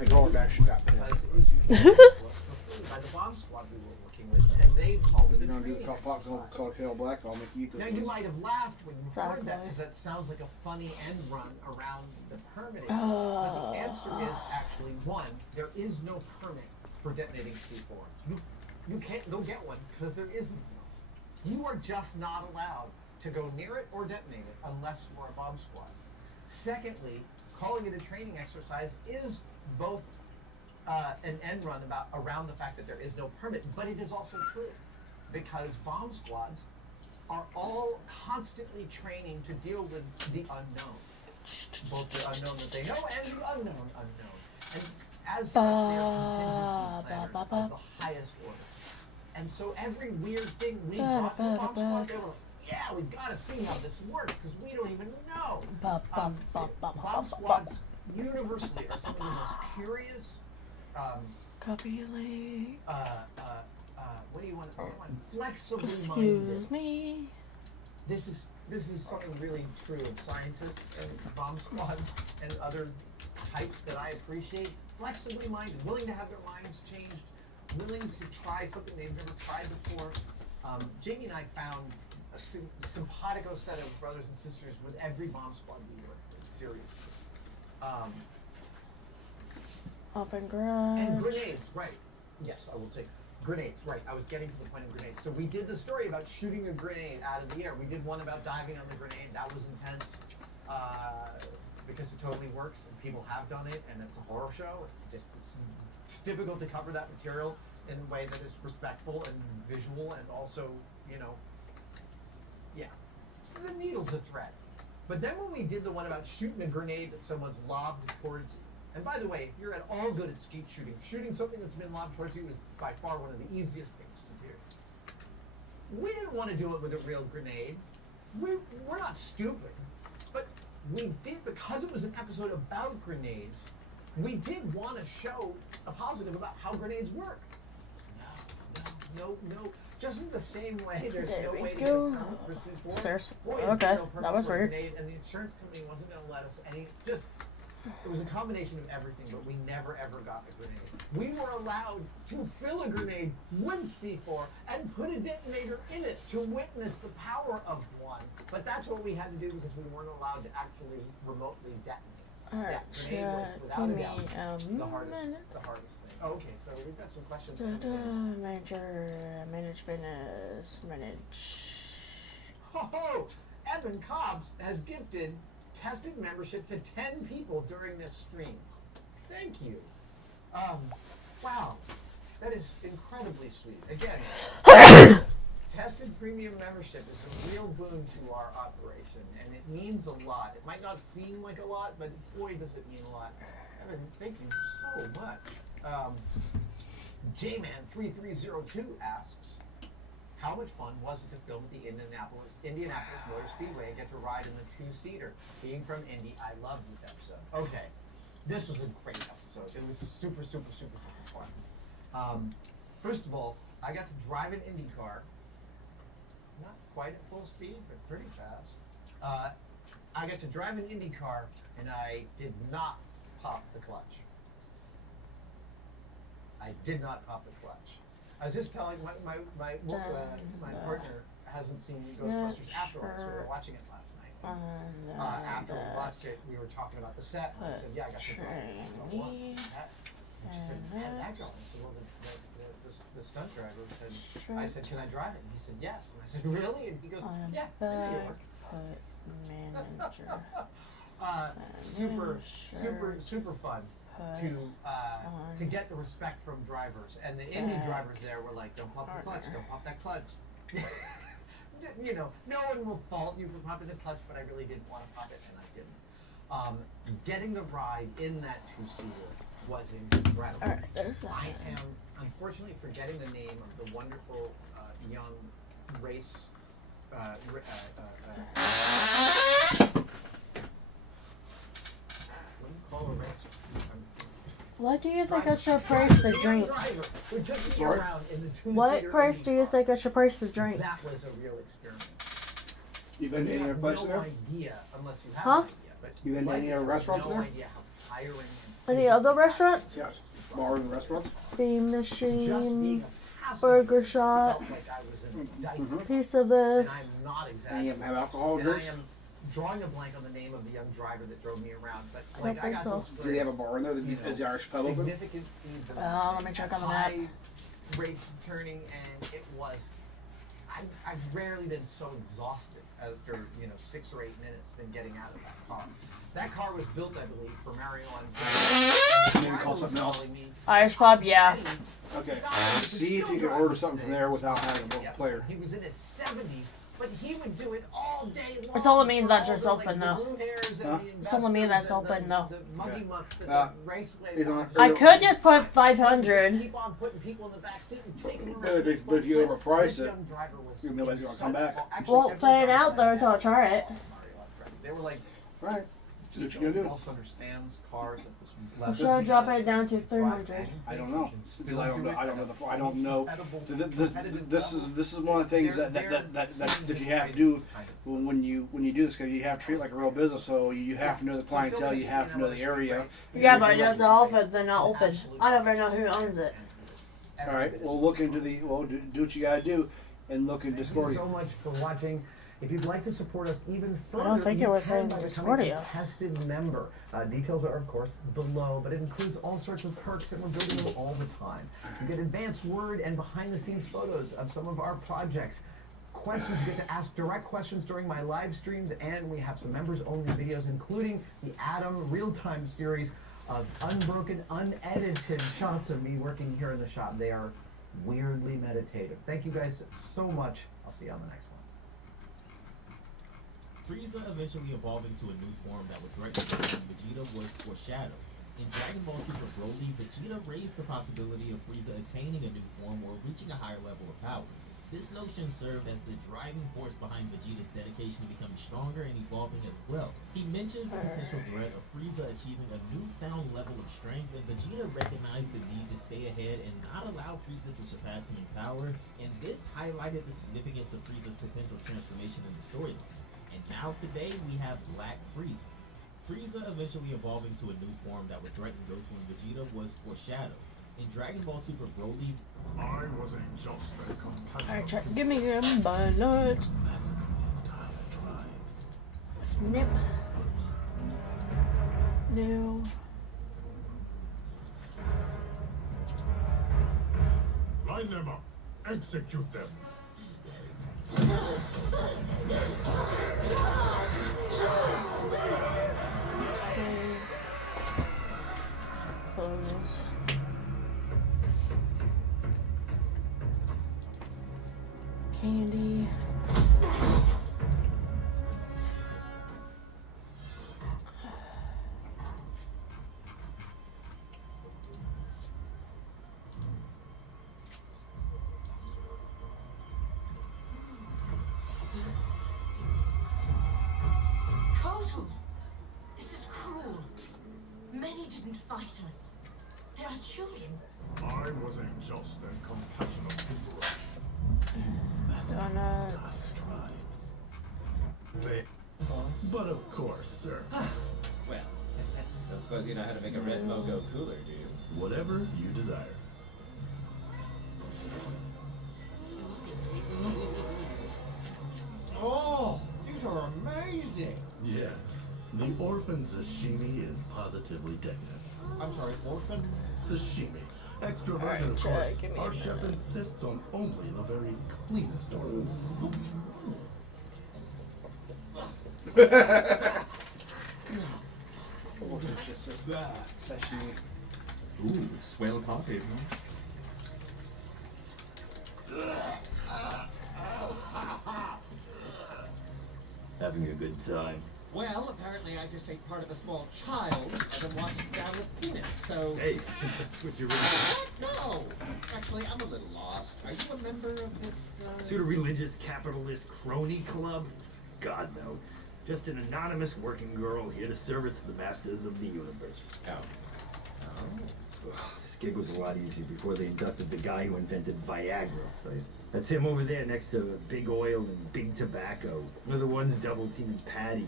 I told her that she got pissed. Because it was usually by the bomb squad we were working with, and they called it a You're gonna do training the pop called Kale Black. I'll make you. Now you might have laughed when you heard that Exactly. because that sounds like a funny end run around the permitting. But the answer is actually one: there is no permit for detonating C4. You can't go get one because there isn't one. You are just not allowed to go near it or detonate it unless you are a bomb squad. Secondly, calling it a training exercise is both an end run around the fact that there is no permit, but it is also true because bomb squads are all constantly training to deal with the unknown, both the unknown that they know and the unknown. And as such, they are contingency planners of the highest order. And so every weird thing we brought to the bomb squad, they were like, yeah, we gotta see how this works because we don't even know. Bomb squads universally are some of the most curious. Copy link. What do you want? Flexibly Excuse minded. me. This is something really true of scientists and bomb squads and other types that I appreciate. Flexibly minded, willing to have their minds changed, willing to try something they've never tried before. Jamie and I found a simpatico set of brothers and sisters with every bomb squad we worked with. Seriously. Open garage. And grenades, right. Yes, I will take grenades, right. I was getting to the point of grenades. So we did the story about shooting a grenade out of the air. We did one about diving on the grenade. That was intense because it totally works and people have done it and it's a horror show. It's difficult to cover that material in a way that is respectful and visual and also, it's the needle's a thread. But then when we did the one about shooting a grenade that someone's lobbed towards you, and by the way, if you're at all good at skeet shooting, shooting something that's been lobbed towards you is by far one of the easiest things to do. We didn't want to do it with a real grenade. We're not stupid. But we did, because it was an episode about grenades, we did want to show a positive about how grenades work. No. Just in the same way, there's There no we way to go. get a permit for C4. Seriously? Boy, is Okay, there no permit that was for a weird. grenade, and the insurance company wasn't going to let us it was a combination of everything, but we never ever got a grenade. We were allowed to fill a grenade with C4 and put a detonator in it to witness the power of one. But that's what we had to do because we weren't allowed to actually remotely detonate. Alright, Grenade was without a give me doubt a the hardest minute. thing. Okay, so we've got some questions. Manage business, manage. Ho! Evan Cobbs has gifted tested membership to 10 people during this stream. Thank you. Wow. That is incredibly sweet. Again, tested premium membership is a real boon to our operation, and it means a lot. It might not seem like a lot, but boy, does it mean a lot. Evan, thank you so much. J-Man3302 asks, how much fun was it to film at the Indianapolis Motor Speedway and get to ride in the two-seater? Being from Indy, I loved this episode. Okay, this was a great episode. It was super, super, super, super fun. First of all, I got to drive an Indy car. Not quite at full speed, but pretty fast. I got to drive an Indy car, and I did not pop the clutch. I did not pop the clutch. I was just telling my partner hasn't seen Ghostbusters after all, so we were watching it last night. After we watched it, we were talking about the set, and I said, yeah, I got to drive it. And she said, how'd that go? I said, well, the stunt driver said, I said, can I drive it? And he said, yes. And I said, really? And he goes, yeah, I know you work. Super fun to get the respect from drivers, and the Indy drivers there were like, don't pop the clutch, don't pop that clutch. No one will fault you for popping the clutch, but I really didn't want to pop it, and I didn't. Getting the ride in that two-seater was incredible. I am unfortunately forgetting the name of the wonderful young race. What do you call a racer? What do you think I should price the drinks? What price do you think I should price the drinks? That was a real experiment. You been to any other place no there? idea unless you have Huh? an idea. But You been to any other restaurants no there? idea how tiring and Any other restaurants? Yeah, bars and restaurants. Bean Just being machine, a passenger burger shop, felt like I was in a dice. piece of And this. I'm not And you exaggerating. have alcohol And drinks. I am drawing a blank on the name of the young driver that drove me around, but I like don't I think got so. to Do experience, they have a bar in there? you know, Is the Irish pub open? significant speeds of Let me check on the map. high rates of turning, and it was. I've rarely been so exhausted after 6 or 8 minutes than getting out of that car. That car was built, I believe, for Mario and Maybe call something else. Irish pub, yeah. Okay. See if you can order something from there without having a player. He was in his 70s, but he would do it all day long. It's all it means for that's all just the, open, though. balloon hairs and Huh? the It's all it means that's investors and open, though. The muggy mucks that Uh, the raceway he's on- watchers- I could just put 500. Keep on putting people in the back seat and taking them But around. if you overprice This it, young driver was nobody's gonna come such- back. well, actually, Won't every fan driver out there until I try it. They were like, right? Just What you gonna do? nobody else understands cars at this Or level. should I drop it down to 300? I don't know. Because I don't know. I don't know. I don't know. This is one of the things that you have to do when you do this, because you have to treat it like a real business. So you have to know the clientele. You have to know the area. Yeah, but it doesn't offer. They're not open. I never know who owns it. All right. Well, look into the. Well, do what you gotta do, and look in Thank you Discordia. so much for watching. If you'd like to support us even further, don't think you it was can saying by Discordia. becoming a tested member. Details are, of course, below, but it includes all sorts of perks, and we're building them all the time. You get advanced word and behind-the-scenes photos of some of our projects. Questions, you get to ask direct questions during my live streams, and we have some members-only videos, including the Adam real-time series of unbroken, unedited shots of me working here in the shop. They are weirdly meditative. Thank you guys so much. I'll see you on the next one. Frieza eventually evolved into a new form that would threaten Vegeta was foreshadowed. In Dragon Ball Super Broly, Vegeta raised the possibility of Frieza attaining a new form or reaching a higher level of power. This notion served as the driving force behind Vegeta's dedication to becoming stronger and evolving as well. He mentions the potential threat of Frieza achieving a newfound level of strength, and Vegeta recognized the need to stay ahead and not allow Frieza to surpass him in power, and this highlighted the significance of Frieza's potential transformation in the storyline. And now today we have Black Frieza. Frieza eventually evolved into a new form that would threaten Goku and Vegeta was foreshadowed. In Dragon Ball Super Broly, I wasn't just a compassionate Alright, check. Give me your ballot. Snip. No. Line them up. Execute them. Save. Close. Candy. Kotal! This is cruel. Many didn't fight us. They are children. I wasn't just a compassionate people. Donuts. But of course, sir. Well, don't suppose you know how to make a red mogo cooler, do you? Whatever you desire. Oh, these are amazing! Yes. The orphan sashimi is positively decadent. I'm sorry, orphan? Sashimi. Extra virgin, Alright, of check. course. Give me a Our chef minute. insists on only the very cleanest orphans. Oh, it's just a sashimi. Ooh, swell party. Having a good time. Well, apparently I just ate part of a small child as I'm washing down with peanuts, so... Hey, would you really What? No! Actually, I'm a little lost. Are you a member of this, pseudo-religious capitalist crony club? God, no. Just an anonymous working girl here to service the masters of the universe. Oh. Ugh, this gig was a lot easier before they inducted the guy who invented Viagra. Right? That's him over there next to Big Oil and Big Tobacco. They're the ones double-teaming Patty.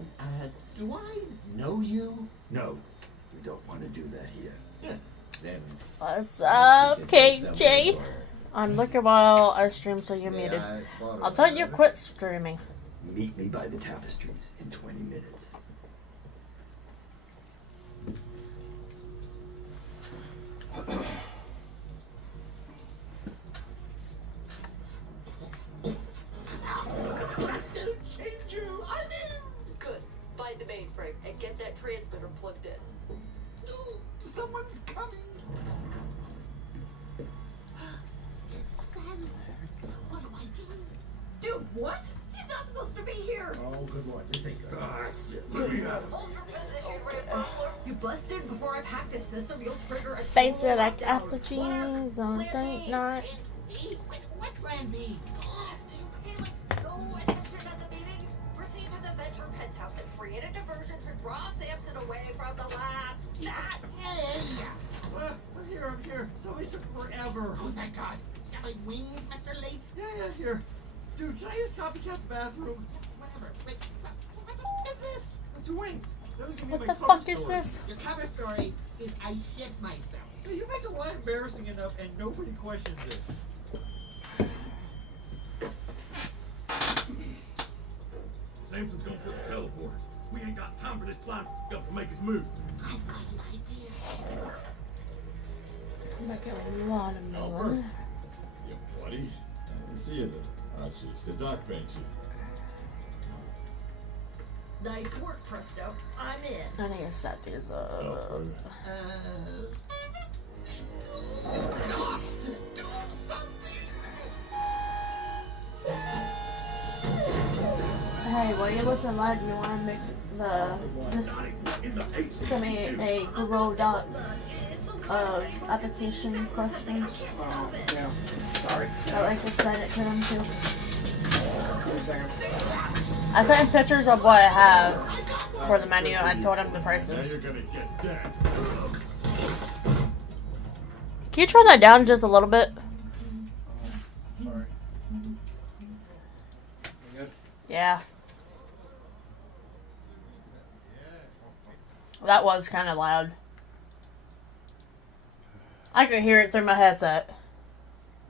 Do I know you? No, We don't want to do that here. Then What's up, KJ? I'm looking while I stream, so you're muted. I thought you quit streaming. Meet me by the tapestries in 20 minutes. Don't change you. I'm in. Good. Find the mainframe and get that transmitter plugged in. No, someone's coming. It's censored. What do I do? Dude, what? He's not supposed to be here. Oh, good lord. This ain't good. Ultra position red bubble. You busted before I've hacked the system. You'll trigger a Fancy total like lockdown. apple cheese on Plan date B. night. What plan B? Did you pay like no attention at the meeting? Proceed to the Venture penthouse and create a diversion to draw Samson away from the lab. Stat! Hey! I'm here. Sorry it took forever. Oh, thank God. Got my wings, Mr. Late? Yeah, here. Dude, can I use Copycat's bathroom? Whatever. Wait, what the f is this? That's your wings. That was gonna be What my the cover fuck is story. this? Your cover story is I shit myself. Hey, you make a lie embarrassing enough and nobody questions it. Samson's gonna put the teleporters. We ain't got time for this blind up to make us move. I've got an idea. Making a watermelon. Yeah, buddy. I can see you there. Archie, it's the doc bench. Nice work, Presto. I'm in. I need to set these up. Hey, while you listen live, you want to make just send me a Google Docs application questions. Yeah. Sorry. I'd like to send it to them too. Give me a second. I sent him pictures of what I have for the menu. I told him the Now prices. you're gonna get dead. Can you turn that down just a little bit? Sorry. You good? Yeah. That was kind of loud. I could hear it through my headset.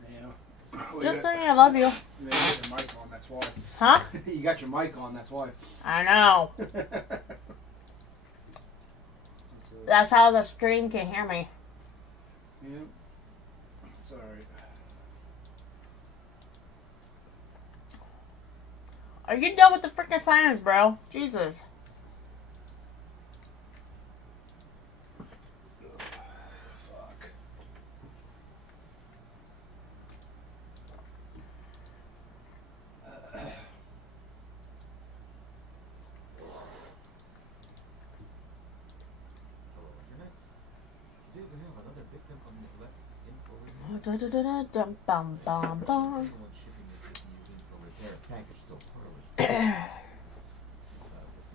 Yeah. Well, Just you saying, I love you. got your mic on, that's why. Huh? You got your mic on, that's why. I know. That's how the stream can hear me. Yeah. Sorry. Are you done with the freaking science, bro? Jesus. Fuck. Did we have another victim on the electric info Dum-bum-bum-bum. Anyone shipping this CPU in for repair package so thoroughly. The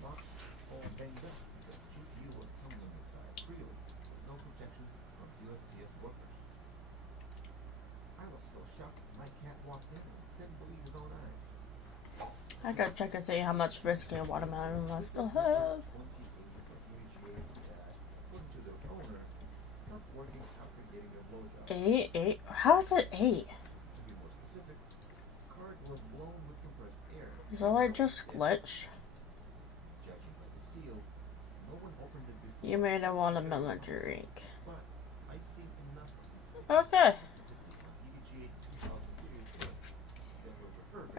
box all banged up. The GPU was tumbling inside freely. No protection from USPS workers. I was so shocked my cat walked in and didn't believe his own eyes. I gotta check and see how much whiskey and watermelon I still have. 8. How is it 8? Is that like just glitch? You made a watermelon drink. Okay.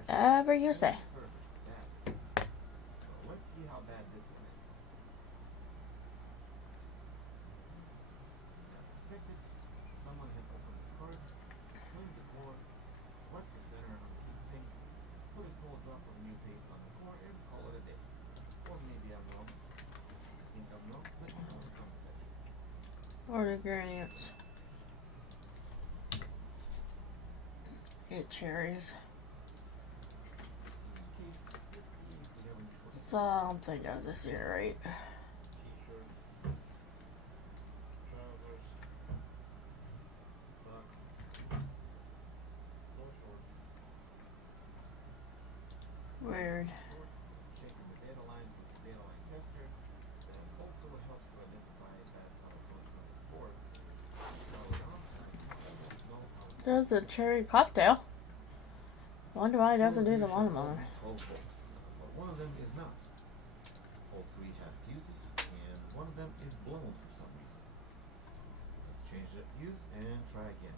Whatever you say. Let's see how bad this one is. Unexpected, someone had opened his card, cleaned the floor, wiped the center on the sink, put a small drop of new paste on the floor, and call it a day. Or maybe I'm wrong. If you think I'm wrong, let me know in the comment section. Order ingredients. 8 cherries. Something does this here, right? Weird. Checking the data lines with the data line tester. That also helps to identify that does a cherry cocktail. Wonder why it doesn't do the Two of you should watermelon. all be 12 volts, but one of them is not. All three have fuses, and one of them is blown for some reason. Let's change that fuse and try again.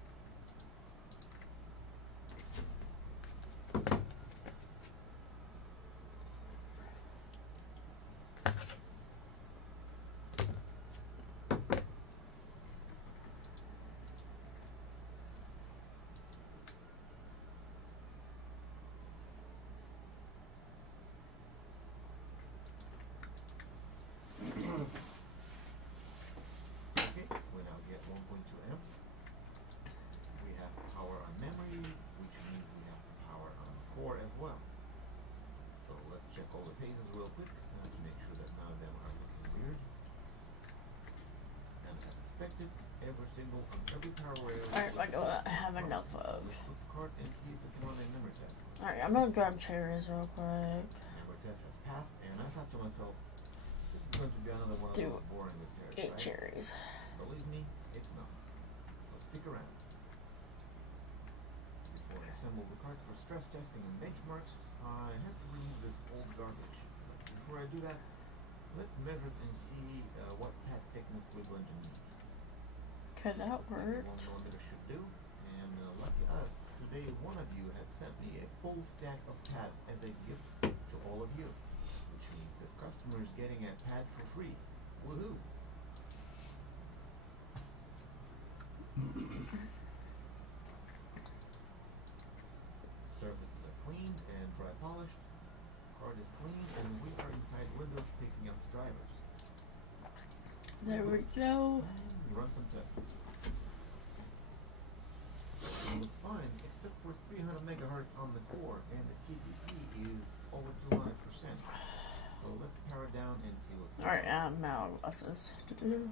Okay, we now get 1.2 amps. We have power on memory, which means we have power on core as well. So let's check all the phases real quick to make sure that none of them are looking weird. And as expected, every power rail. Alright, what do I have enough of? Let's put the card and see if it's running memory test. Alright, I'm gonna grab cherries real quick. Memory test has passed, and I thought to myself, this is going to be another one of Do those boring repairs, 8 right? cherries. Believe me, it's not. So stick around. Before I assemble the cards for stress testing and benchmarks, I have to remove this old garbage. But before I do that, let's measure it and see what pad thickness we're going to need. Okay, that 1 worked. millimeter should do. And lucky us, today one of you has sent me a full stack of pads as a gift to all of you. Which means this customer is getting a pad for free. Woohoo! Surfaces are cleaned and dry polished. Card is clean, and we are inside Windows picking up the drivers. There we go. And run some tests. It looks fine, except for 300 megahertz on the core, and the TTP is over 200%. So let's power it down and see what's Alright, now glasses to do.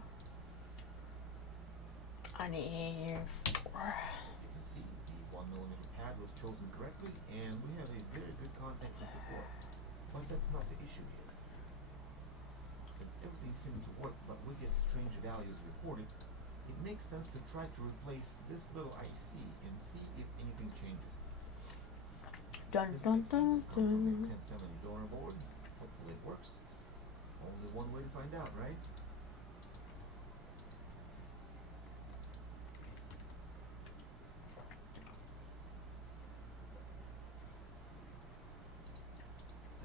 I need 4. You can see the 1 millimeter pad was chosen correctly, and we have a very good contact with the core. But that's not the issue here. Since everything seems to work, but we get strange values reported, it makes sense to try to replace this little IC and see if anything changes. Dun This dun IC dun will come from a dun. 1070 donor board. Hopefully it works. Only one way to find out, right?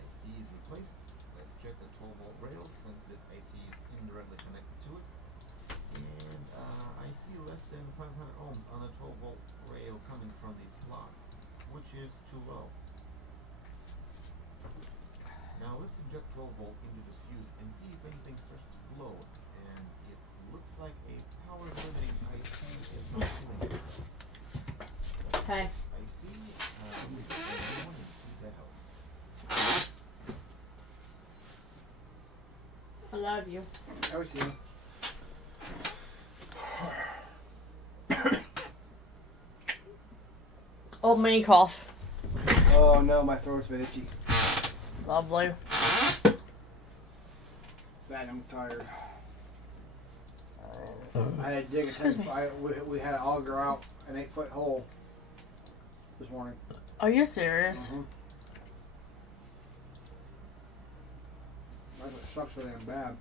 IC is replaced. Let's check the 12 volt rails since this IC is indirectly connected to it. And I see less than 500 ohms on a 12 volt rail coming from the slot, which is too low. Now let's inject 12 volt into this fuse and see if anything starts to glow. And it looks like a power limiting IC is not doing it. Okay. IC, we can get a new one and see if that helps. I love you. I was here. Old mini cough. Oh no, my throat's been itchy. Lovely. Man, I'm tired. I had to dig a Excuse 10 me. we had to auger out an 8-foot hole this morning. Are you serious? It sucks so damn bad.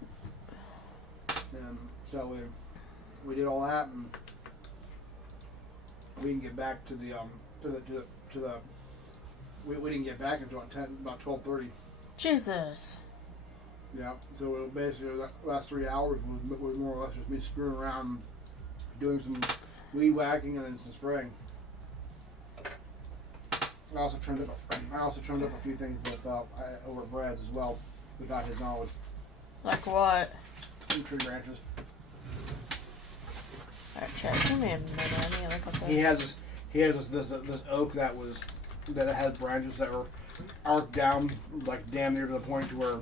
And so we did all that, and we didn't get back to the we didn't get back until about 12:30. Jesus. Yeah. So it basically the last 3 hours was more or less just me screwing around, doing some weed whacking and then some spraying. I also trimmed up a few things with over at Brad's as well, without his knowledge. Like what? Some tree branches. Alright, check. Give me a minute. I need to look up He has this oak that has branches that were arced down like damn near to the point to where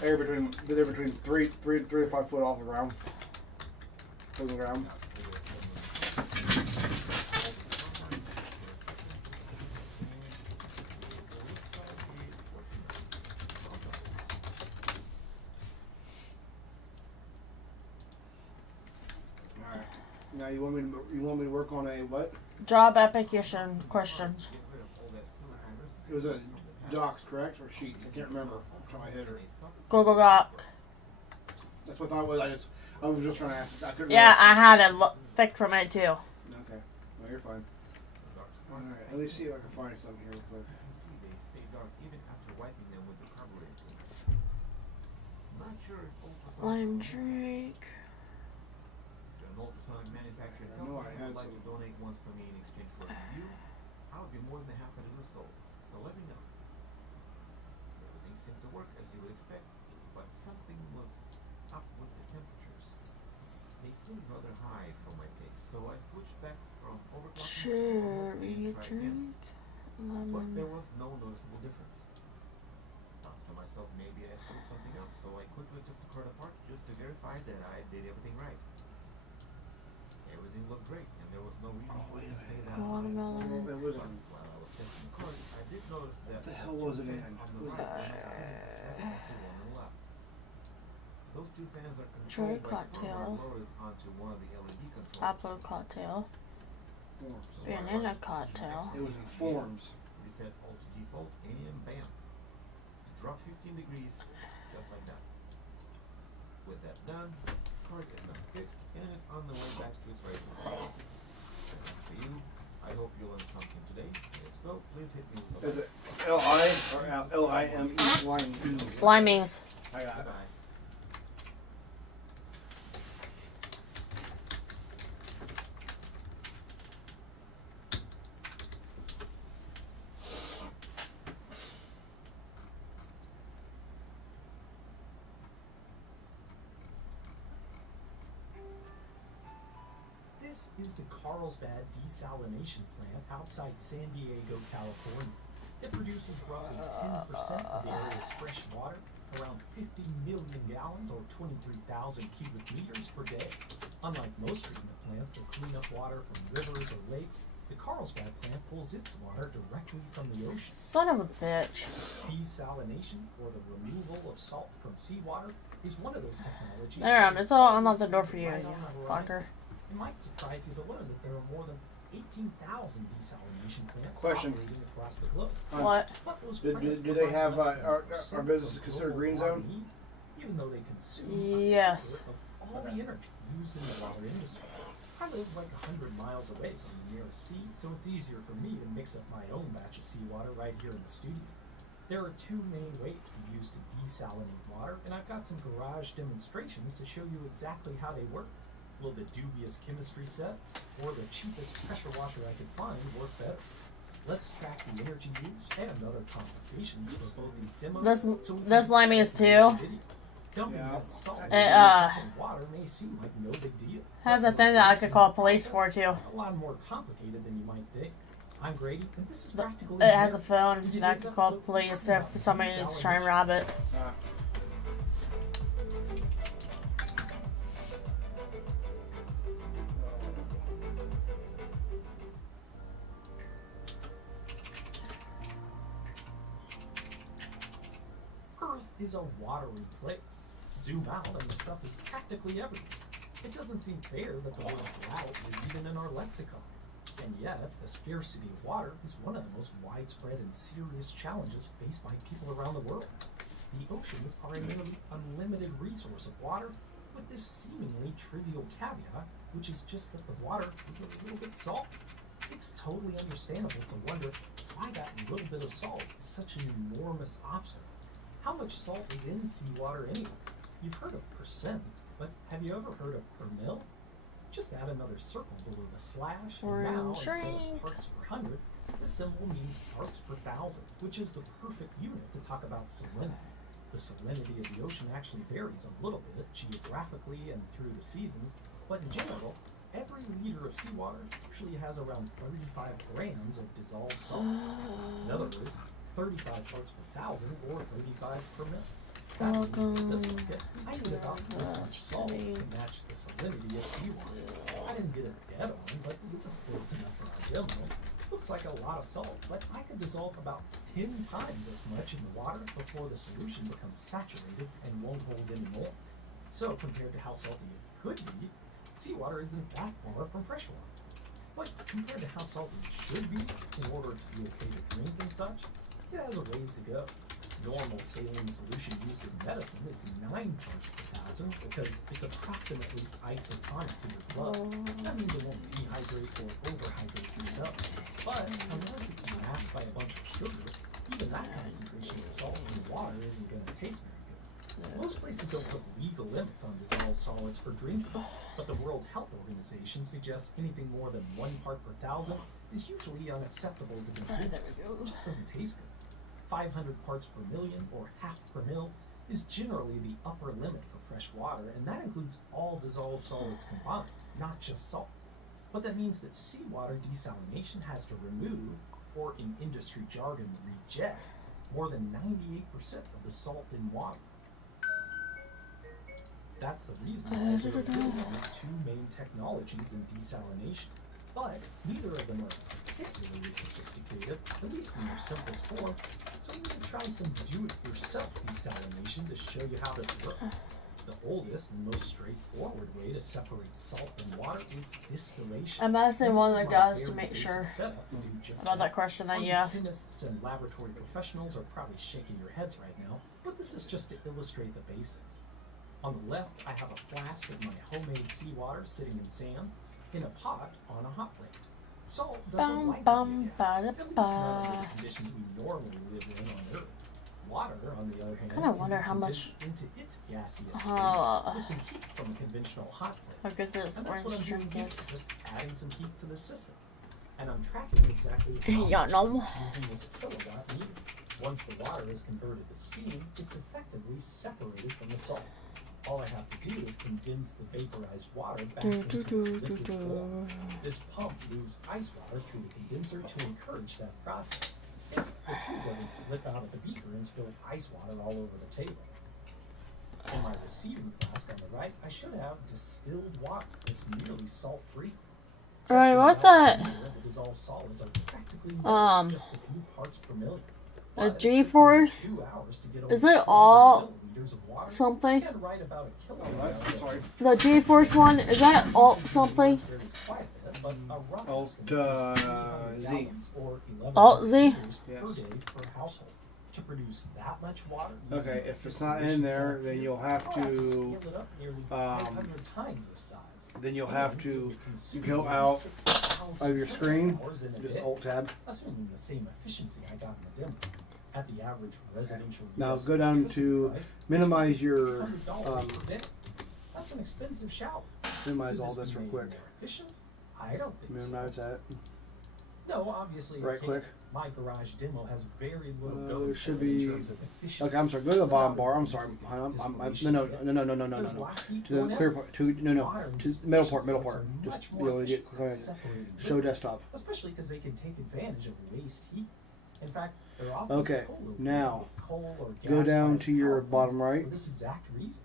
they're between 3 to 5 foot off the ground. From the ground. Now you want me to work on a what? Job application questions. It was a docs, correct, or sheets? I can't remember. I'm trying to hit her. Google Doc. That's what I thought it was. I was just trying to ask. I couldn't. Yeah, remember. I had it thick from it too. Okay. No, you're fine. All right. Let me see if I can find something here real quick. They stay dark even after wiping them with the carburetor. Not sure if ultrasonic Lime Drake. an ultrasonic manufacturer I know I had would like to some. donate one for me in exchange for a review. I would be more than happy to do so. So let me know. Everything seemed to work as you would expect, but something was up with the temperatures. They seemed rather high for my taste, so I switched back from overclocking to Cherry overclocking again. Drake. But there Lemon. was no noticeable difference. Thought to myself, maybe I screwed something up, so I quickly took the card apart just to verify that I did everything right. Everything looked great, and there was no reason for me to say that. Watermelon. Well, it was on. While I was testing the card, I did notice that the hell was it in? on the right was the one on the left. Those two fans are Cherry controlled by cocktail. firmware loaded onto one of the LED controllers. Apple cocktail. Forms. Banana cocktail. It was in forms. Reset all to default and bam. Drop 15 degrees just like that. With that done, card is now fixed and it's on the way back to its regular. As for you, I hope you learned something today. If so, please hit me with a Is like. it L-I or L-I-M-E? Lime. Limeys. I got it. Goodbye. This is the Carlsbad desalination plant outside San Diego, California. It produces roughly 10% of the area's fresh water, around 50 million gallons or 23,000 cubic meters per day. Unlike most treatment plants that clean up water from rivers or lakes, the Carlsbad plant pulls its water directly from the ocean. Son of a bitch. Desalination, or the removal of salt from seawater, is one of those technologies. There, I'm just all unlock the door for you, right you on the fucker. horizon. It might surprise you to learn that there are more than 18,000 desalination plants Question. operating across the globe. What? But those Do plants they provide have less than our 1% business of considered global green water zone? needs, even though they consume Yes. a quarter of all the energy used in the water industry. I live like 100 miles away from the nearest sea, so it's easier for me to mix up my own batch of seawater right here in the studio. There are two main ways we use to desalinate water, and I've got some garage demonstrations to show you exactly how they work. Will the dubious chemistry set, or the cheapest pressure washer I could find, work better? Let's track the energy use and other complications for both these demos. This Limey is too. Dumping Yeah. that salt It, in water may seem like no big deal. Has a thing that I could call police for too. It's a lot more complicated than you might think. I'm Grady, and this is Practical It has a Engineering. phone that I could call police if somebody needs to try and rob it. Earth is a watery place. Zoom out and the stuff is practically everywhere. It doesn't seem fair that the word drought is even in our lexicon. And yet, the scarcity of water is one of the most widespread and serious challenges faced by people around the world. The oceans are a nearly unlimited resource of water, with this seemingly trivial caveat, which is just that the water is a little bit salty. It's totally understandable to wonder why that little bit of salt is such an enormous obstacle. How much salt is in seawater anyway? You've heard of percent, but have you ever heard of per mil? Just add another circle below the slash, and now instead of parts per hundred, the symbol means parts per thousand, which is the perfect unit to talk about salinity. The salinity of the ocean actually varies a little bit geographically and through the seasons, but in general, every liter of seawater actually has around 35 grams of dissolved salt. In other words, 35 parts per thousand or 35 per mil. That means for this bucket, I need about this much salt to match the salinity of seawater. I didn't get it dead on, but this is close enough for our demo. Looks like a lot of salt, but I could dissolve about 10 times as much in the water before the solution becomes saturated and won't hold any more. So compared to how salty it could be, Seawater isn't that far from freshwater. But compared to how salty it should be in order to be okay to drink and such, it has a ways to go. Normal saline solution used in medicine is 9 parts per thousand because it's approximately isotonic to your blood. That means it won't dehydrate or overhydrate your cells. But unless it's masked by a bunch of sugar, even that concentration of salt in water isn't going to taste very good. Most places don't put legal limits on dissolved solids for drinking, but the World Health Organization suggests anything more than 1 part per thousand is usually unacceptable to consumers. It just doesn't taste good. 500 parts per million, or half per mil, is generally the upper limit for fresh water, and that includes all dissolved solids combined, not just salt. But that means that seawater desalination has to remove, or in industry jargon, reject, more than 98% of the salt in water. That's the reason why there are really only 2 main technologies in desalination. But neither of them are particularly sophisticated, at least in their simplest form, so I'm going to try some do-it-yourself desalination to show you how this works. The oldest and most straightforward way to separate salt and water is distillation. I'm asking one of the guys to Very make basic sure setup to do just about that question that you asked. Chemists and laboratory professionals are probably shaking your heads right now, but this is just to illustrate the basics. On the left, I have a flask of my homemade seawater sitting in sand in a pot on a hot plate. Salt doesn't like to be gas, at least not under the conditions we normally live in on Earth. Water, on the other hand, Kinda wonder how much into its gaseous state with some heat from a conventional hot plate. how good this And that's what I'm orange doing drink here, is. just adding some heat to the system. And I'm tracking exactly how Yeah, much no. using this kilowatt meter. Once the water is converted to steam, it's effectively separated from the salt. All I have to do is condense the vaporized water back into its liquid form. This pump moves ice water through the condenser to encourage that process. If the tube doesn't slip out of the beaker and spill ice water all over the table. In my receiving flask on the right, I should have distilled water that's nearly salt-free. Alright, what's that? The dissolved solids are practically just a few parts per million. The G-force? Is it all something? The G-force one, is that alt something? Alt Z. Alt Z? Yes. To produce that much water. Okay, if it's not in there, then you'll have to then you'll have to go out of your screen, just alt tab. Assuming the same efficiency I got in the demo. At the average residential Now go down to minimize your that's an expensive shower. minimize all this real quick. I don't think Minimize that. No, obviously. Right click. My garage demo has very little There should in be. terms of efficiency. Okay, I'm sorry. Go to the bottom bar. I'm sorry. No. To the clear part. To the middle part. Middle part. Just get show desktop. Especially because they can take advantage of waste heat. In fact, they're often Okay. Now go down to your bottom right. For this exact reason.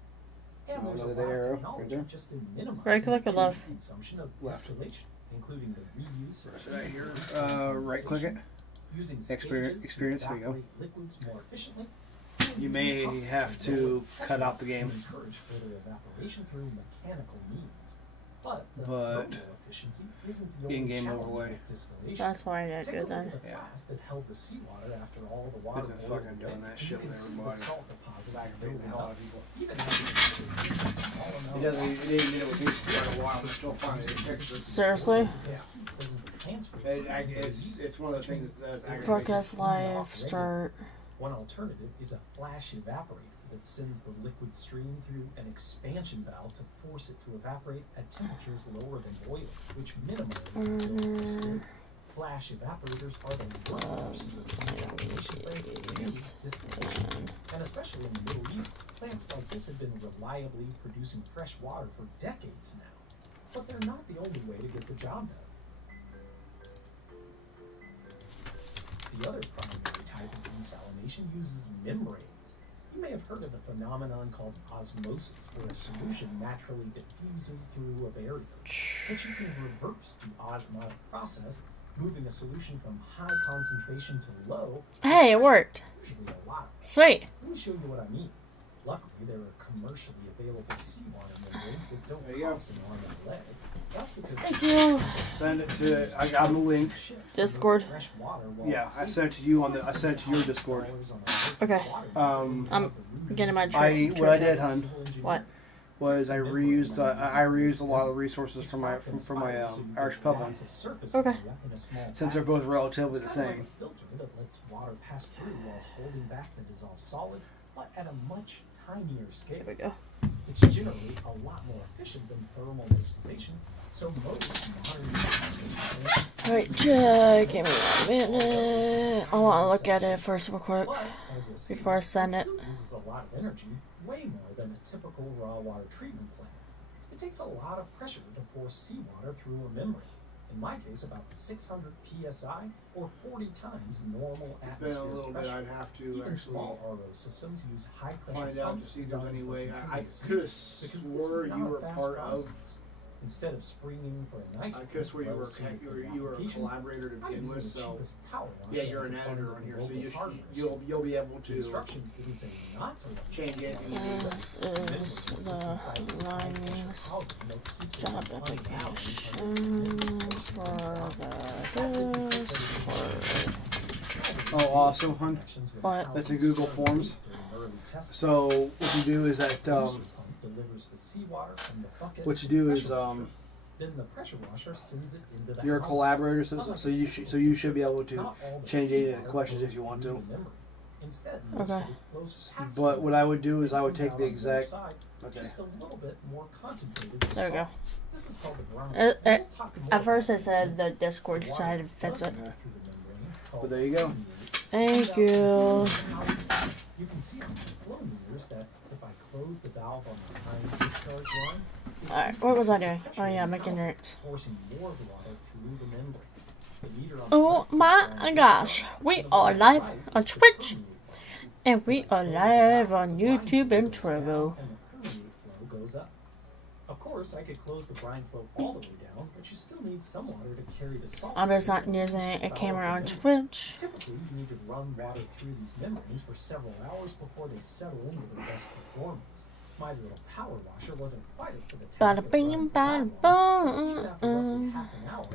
And No, there's a the lot of arrow technology right there. just in minimizing Right click or the left? consumption of Left. distillation, including the reuse of Right here. Right click it. using Experience. stages Experience. to There you go. evaporate liquids more efficiently. You may have to cut out the game. Encourage further evaporation through mechanical means. But the But thermal efficiency isn't the only in-game challenge overlay. with distillation. That's why I didn't Take a do look that. at the Yeah. flask that held the seawater after all the water It's been boiled fucking doing away, that and shit you can with see everybody. the salt deposits Aggravating the building hell out up. of people. Even after a small amount He doesn't even get it with these for quite a while. They're still finding the pictures. Seriously? doesn't transfer. It's one of the things that's aggravating. Broadcast live, start. One alternative is a flash evaporator that sends the liquid stream through an expansion valve to force it to evaporate at temperatures lower than boiling, which minimizes the buildup of steam. Flash evaporators are the workhorse of desalination plants that use distillation. And especially in the Middle East, plants like this have been reliably producing fresh water for decades now. But they're not the only way to get the job done. The other primary type of desalination uses membranes. You may have heard of a phenomenon called osmosis, where a solution naturally diffuses through a barrier. But you can reverse the osmotic process, moving a solution from high concentration to low. Hey, it worked. Usually a lot. Sweet. Let me show you what I mean. Luckily, there are commercially available seawater membranes that don't There you go. cost an arm and a leg. That's because Thank you. Send it to. I got the link. Discord. fresh water while Yeah, it's I safe. sent it to you on the. I sent it to your Discord. Okay. Um, I'm getting my I treasure. what I did, hun, What? was I reused a lot of the resources from my Irish pub one, Okay. since they're both relatively the It's kind of same. like a filter that lets water pass through while holding back the dissolved solids, but at a much tinier scale. There we go. It's generally a lot more efficient than thermal distillation, so most modern Alright, check. Give me a minute. I want to look at it first real quick but as you'll see, before I send it. still uses a lot of energy, way more than a typical raw water treatment plant. It takes a lot of pressure to force seawater through a membrane. In my case, about 600 psi or 40 times normal It's been a atmospheric little bit. pressure. I'd have to Even actually small RO systems use high pressure find out to pumps see if there's designed any for way. I continuous could have use, because this swore is not you a were fast part of. process. Instead of springing for a nice I could have swore you were well-suited you were a application, collaborator to I begin use with. the So cheapest power wash yeah, that you're I an can find editor at on the here, so local hardware store. you'll be able to Instructions that say not to let change the anything water you need. This is the Limey's job application for the Discord. Oh, also, hun, What? that's in Google Forms. So what you do is that what you do is then the pressure washer sends it into the you're a house. collaborator, so you should be able to change any of the questions if you want to. Instead, Okay. it flows past But the what I would do is I would comes take out the on other exact. side, Okay. just a little bit more concentrated. There we go. This is called the ground. At We'll talk more first I about said that. the Discord The decided water to fix it. runs through the membrane called But there you go. Thank you. You can see on the flow meters that if I close the valve on the behind discharge line, it Alright, what was I doing? Oh yeah, making notes. forcing more water through the membrane. The meter on the Oh left is my ground gosh, discharge, we and the are one live right on is the Twitch, permeate flow. and we are live on YouTube and Trevo. And the permeate flow goes up. Of course, I could close the brine flow all the way down, but you still need some water to carry the salt. I'm just not and using spout a camera the on membrane. Twitch. Typically, you need to run water through these membranes for several hours before they settle into their best performance. My little power washer wasn't quite up to the task Bada of bing, running for bada that long, but boom. even after roughly half an hour,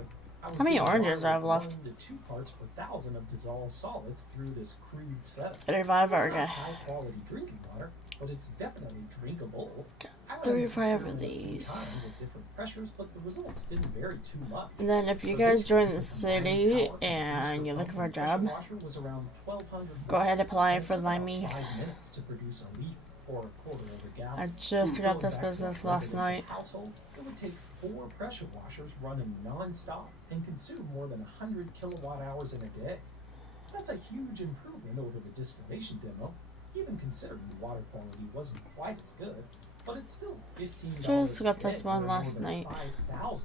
I was How many getting oranges water I have left? 1 to 2 parts per thousand of dissolved solids through this crude setup. Better revive our It's not guy. high quality drinking water, but it's definitely drinkable. I ran 3 or this 5 of experiment a few these. times at different pressures, but the results didn't vary too much. And then if you For guys this join one, the combined city power from and booster you're looking pump for a and pressure job, washer was around 1,200 go ahead and watts, apply and it for took about Limey's. 5 minutes to produce a liter or a quarter of a gallon. I just got Going this back to a business last residential night. household, it would take 4 pressure washers running non-stop and consume more than 100 kilowatt hours in a day. That's a huge improvement over the distillation demo, even considering the water quality wasn't quite as good, but it's still $15 Just got a this day, one or last more than night. $5,000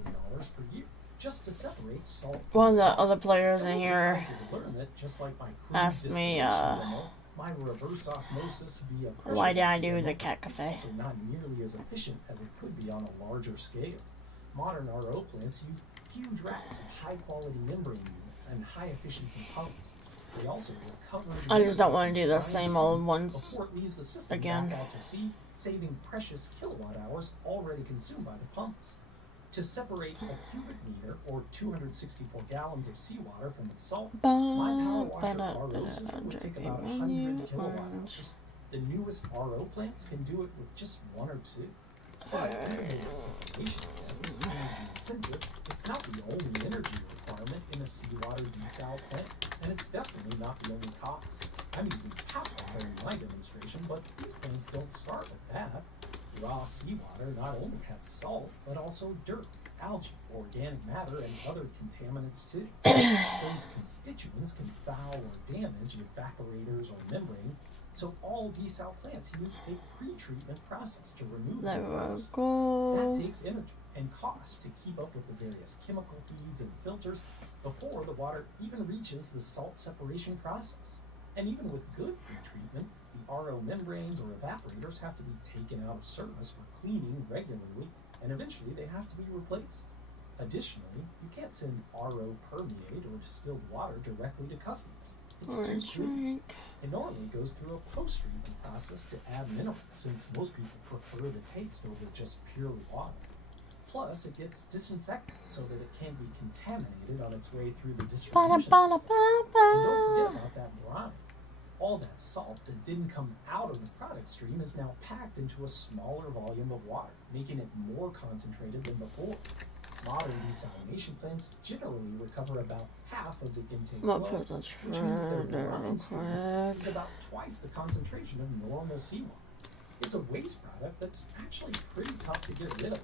per year just to separate salt. One of the from other salt. players It in won't here surprise you to learn that just like my crude asked me, distillation demo, my reverse osmosis via pressure why did I washer do demo the cat cafe? is also not nearly as efficient as it could be on a larger scale. Modern RO plants use huge racks of high-quality membrane units and high-efficiency pumps. They also will cover. I just don't want to do the same old ones before it leaves the system again. back out to sea, saving precious kilowatt hours already consumed by the pumps. To separate a cubic meter or 264 gallons of seawater from its salt, my power washer RO system would take about 100 kilowatt hours. The newest RO plants can do it with just 1 or 2. But even though the separation step is energy intensive, it's not the only energy requirement in a seawater desal plant, and it's definitely not the only cost. I'm using tap water in my demonstration, but these plants don't start with that. Raw seawater not only has salt, but also dirt, algae, organic matter, and other contaminants too. Those constituents can foul or damage evaporators or membranes, so all desal plants use a pre-treatment process to remove There the we fouls. go. That takes energy and cost to keep up with the various chemical feeds and filters before the water even reaches the salt separation process. And even with good pre-treatment, the RO membranes or evaporators have to be taken out of service for cleaning regularly, and eventually they have to be replaced. Additionally, you can't send RO permeate or distilled water directly to customers. It's Orange too crude. drink. It normally goes through a post-treatment process to add minerals, since most people prefer the taste over just pure water. Plus, it gets disinfected so that it can't be contaminated on its way through the distribution system. And don't forget about that brine. All that salt that didn't come out of the product stream is now packed into a smaller volume of water, making it more concentrated than before. Modern desalination plants generally recover about half of the intake flow, which means their brine stream is about twice the concentration of normal seawater. It's a waste product that's actually pretty tough to get rid of.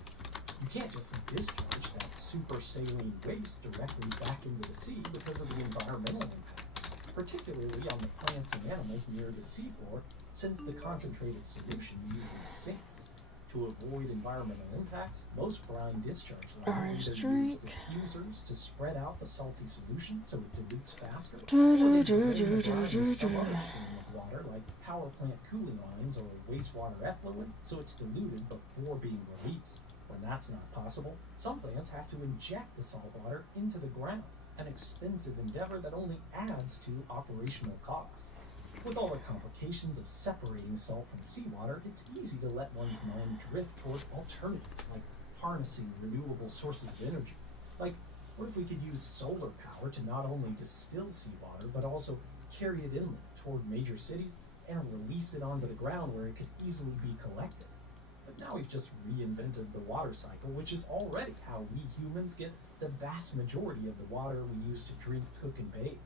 You can't just discharge that super saline waste directly back into the sea because of the environmental impacts, particularly on the plants and animals near the seafloor, since the concentrated solution usually sinks. To avoid environmental impacts, most brine discharge lines either use diffusers to spread out the salty solution so it dilutes faster, or they drain the brine with some other stream of water like power plant cooling lines or wastewater effluent so it's diluted before being released. When that's not possible, some plants have to inject the salt water into the ground, an expensive endeavor that only adds to operational costs. With all the complications of separating salt from seawater, it's easy to let one's mind drift toward alternatives like harnessing renewable sources of energy. Like, what if we could use solar power to not only distill seawater, but also carry it inland toward major cities and release it onto the ground where it could easily be collected? But now we've just reinvented the water cycle, which is already how we humans get the vast majority of the water we use to drink, cook, and bathe.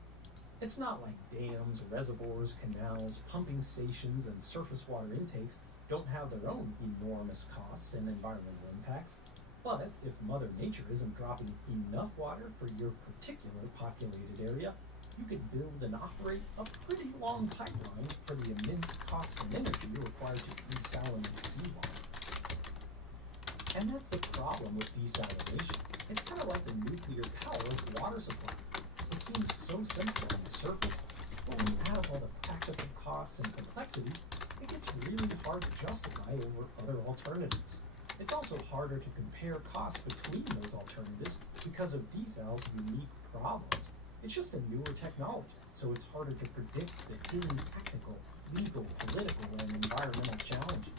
It's not like dams, reservoirs, canals, pumping stations, and surface water intakes don't have their own enormous costs and environmental impacts. But if Mother Nature isn't dropping enough water for your particular populated area, you could build and operate a pretty long pipeline for the immense costs and energy required to desalinate seawater. And that's the problem with desalination. It's kind of like the nuclear power of water supply. It seems so simple on the surface, but when you add up all the practical costs and complexities, it gets really hard to justify over other alternatives. It's also harder to compare costs between those alternatives because of desal's unique problems. It's just a newer technology, so it's harder to predict the hidden technical, legal, political, and environmental challenges.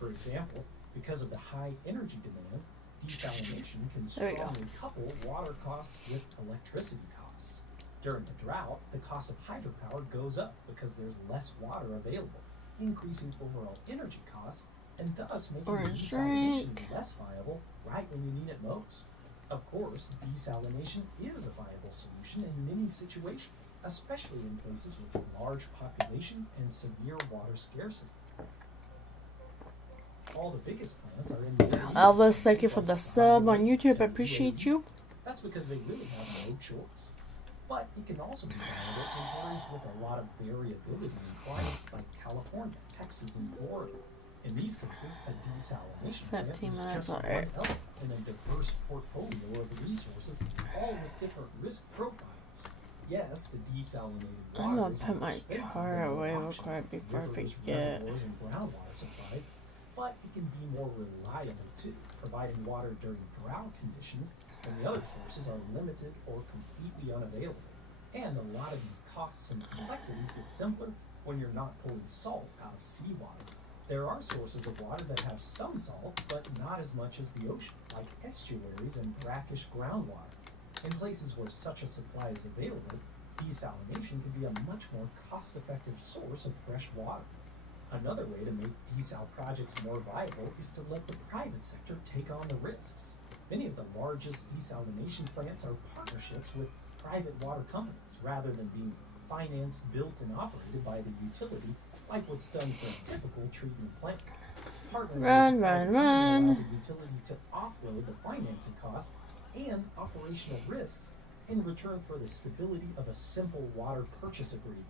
For example, because of the high energy demands, desalination can strongly couple water costs with electricity costs. During a drought, the cost of hydropower goes up because there's less water available, increasing overall energy costs and thus making desalination less viable right when you need it most. Of course, desalination is a viable solution in many situations, especially in places with large populations and severe water scarcity. All the biggest plants are in the Elvis, thank you for the sub on YouTube. I appreciate you. That's because they really have no choice. But it can also be viable in areas with a lot of variability in climate, like California, Texas, and Florida. In these cases, a desalination plant is just one element in a diverse portfolio of resources, all with different risk profiles. Yes, the desalinated water I'm gonna put my car away real quick before I forget. And groundwater supplies, but it can be more reliable too, providing water during drought conditions when the other sources are limited or completely unavailable. And a lot of these costs and complexities get simpler when you're not pulling salt out of seawater. There are sources of water that have some salt, but not as much as the ocean, like estuaries and brackish groundwater. In places where such a supply is available, desalination can be a much more cost-effective source of fresh water. Another way to make desal projects more viable is to let the private sector take on the risks. Many of the largest desalination plants are partnerships with private water companies, rather than being financed, built, and operated by the utility, like what's done for a typical treatment plant. Run. Allows a utility to offload the financing costs and operational risks in return for the stability of a simple water purchase agreement.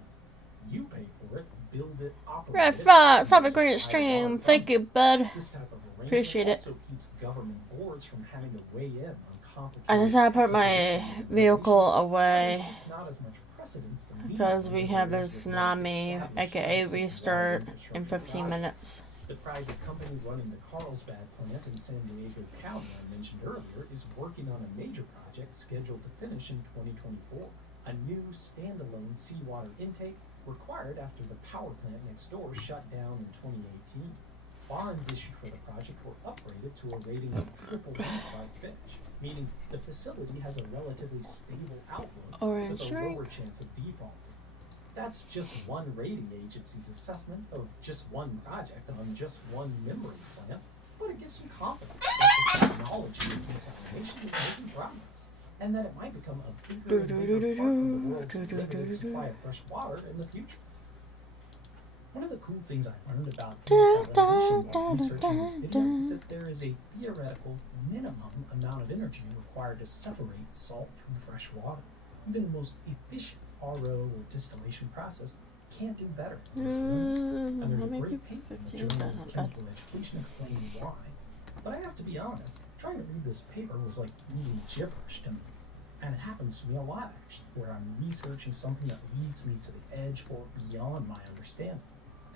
You pay for it, build it, operate Red it. Fox, have a great stream. Thank you, bud. This type of Appreciate it. also keeps government boards from having to weigh in on complicated. I just had to put my vehicle away Not as much precedence to because we have a tsunami, aka restart, in 15 minutes. The private company running the Carlsbad plant in San Diego County I mentioned earlier is working on a major project scheduled to finish in 2024. a new standalone seawater intake required after the power plant next door shut down in 2018. Bonds issued for the project were upgraded to a rating of triple B by Fitch, meaning the facility has a relatively stable outlook Orange with a drink. lower chance of defaulting. That's just one rating agency's assessment of just one project on just one memory plant, but it gives some confidence that the technology of desalination is making progress, and that it might become a bigger and bigger part of the world's limited supply of fresh water in the future. One of the cool things I learned about desalination while researching this video is that there is a theoretical minimum amount of energy required to separate salt from fresh water. Even the most efficient RO or distillation process can't do better than this limit. And there's a great paper in the Journal of Chemical Education explaining why. But I have to be honest, trying to read this paper was like reading gibberish to me. And it happens to me a lot, actually, where I'm researching something that leads me to the edge or beyond my understanding.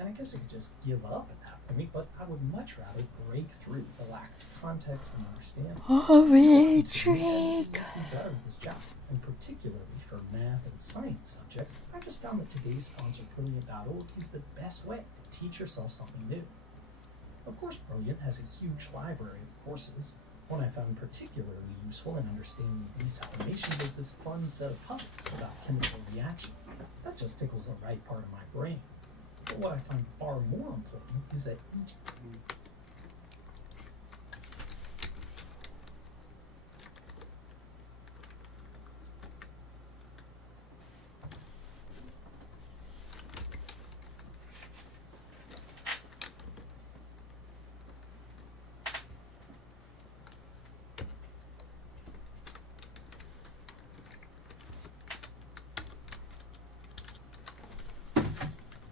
And I guess I could just give up at that point, but I would much rather break through the lack of context and understanding. Orange drink. Makes me better at this job, and particularly for math and science subjects, I just found that today's sponsor, Brilliant.org, is the best way to teach yourself something new. Of course, Brilliant has a huge library of courses. One I found particularly useful in understanding desalination was this fun set of puzzles about chemical reactions. That just tickles the right part of my brain. But what I find far more important is that each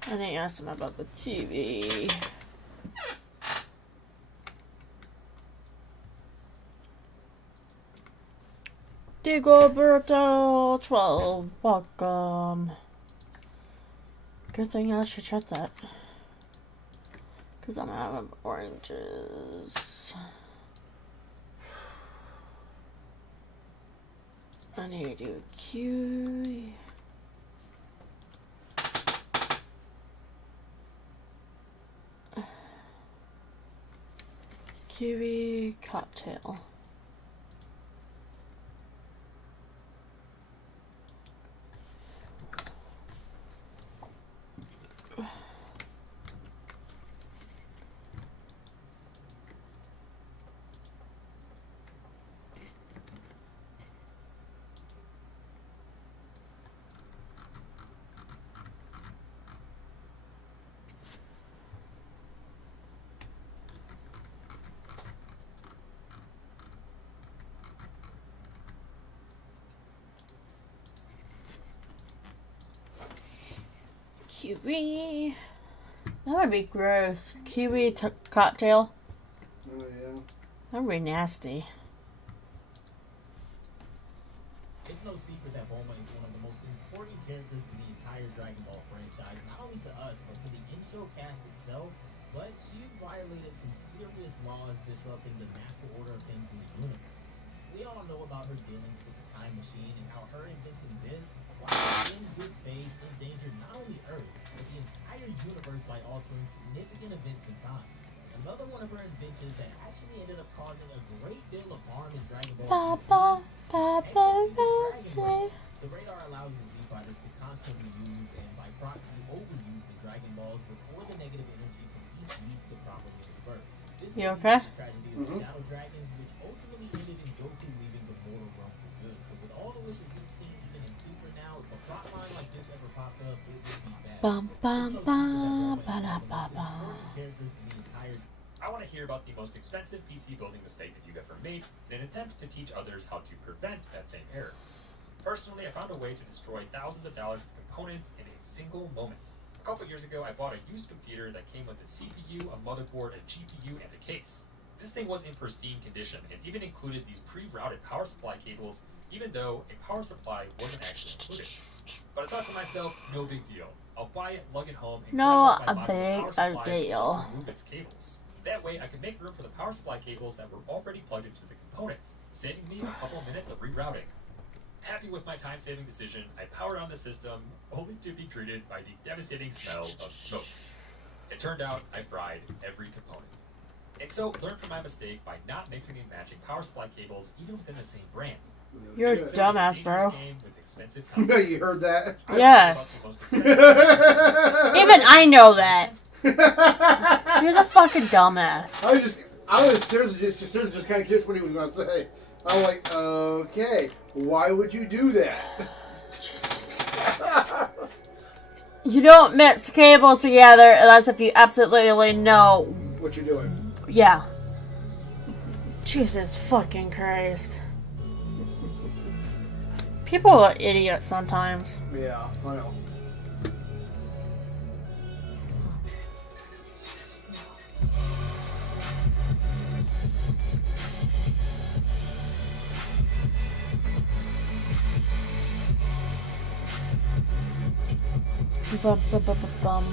I didn't ask him about the TV. Digoberto 12, welcome. Good thing I should check that. Because I'm out of oranges. I need to do kiwi. Kiwi cocktail. Kiwi. That would be gross. Kiwi cocktail. Oh yeah. That would be nasty. It's no secret that Bulma is one of the most important characters in the entire Dragon Ball franchise, not only to us, but to the in-show cast itself. But she violated some serious laws disrupting the natural order of things in the universe. We all know about her dealings with the time machine and how her inventing this, while in good faith, endangered not only Earth, but the entire universe by altering significant events in time. Another one of her inventions that actually ended up causing a great deal of harm in Dragon Ball Z. The radar allows the Z fighters to constantly use and by proxy overuse the Dragon Balls before the negative energy from each use could properly disperse. This You okay? The tragedy of the Shadow Dragons, which ultimately ended in Goku leaving the mortal realm for good. So with all the wishes we've seen even in Super now, if a plot line like this ever popped up, it would be bad. Bum bum bum ba da ba ba. Characters in the entire I want to hear about the most expensive PC building mistake that you've ever made in an attempt to teach others how to prevent that same error. Personally, I found a way to destroy thousands of dollars of components in a single moment. A couple years ago, I bought a used computer that came with a CPU, a motherboard, a GPU, and a case. This thing was in pristine condition and even included these pre-routed power supply cables, even though a power supply wasn't actually included. But I thought to myself, no big deal. I'll buy it, lug it home, and No, grab out my a power big supplies deal. just to remove its cables. That way, I could make room for the power supply cables that were already plugged into the components, saving me a couple minutes of rerouting. Happy with my time-saving decision, I powered on the system, only to be greeted by the devastating smell of smoke. It turned out I fried every component. And so, learned from my mistake by not mixing and matching power supply cables even within the same brand. You're a dumbass, bro. No, you heard that? Yes. Even I know that. You're a fucking dumbass. I was seriously just kind of curious what he was going to say. I'm like, okay, why would you do that? You don't mix cables together unless if you absolutely know what you're doing. Yeah. Jesus fucking Christ. People are idiots sometimes. Yeah, I know. Bum, bum, bum, bum, bum.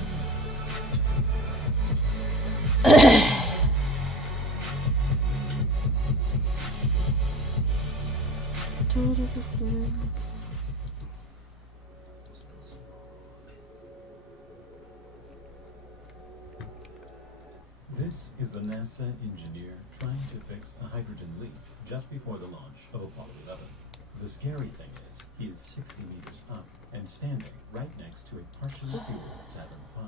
This is a NASA engineer trying to fix a hydrogen leak just before the launch of Apollo 11. The scary thing is, he is 60 meters up and standing right next to a partially fueled Saturn V.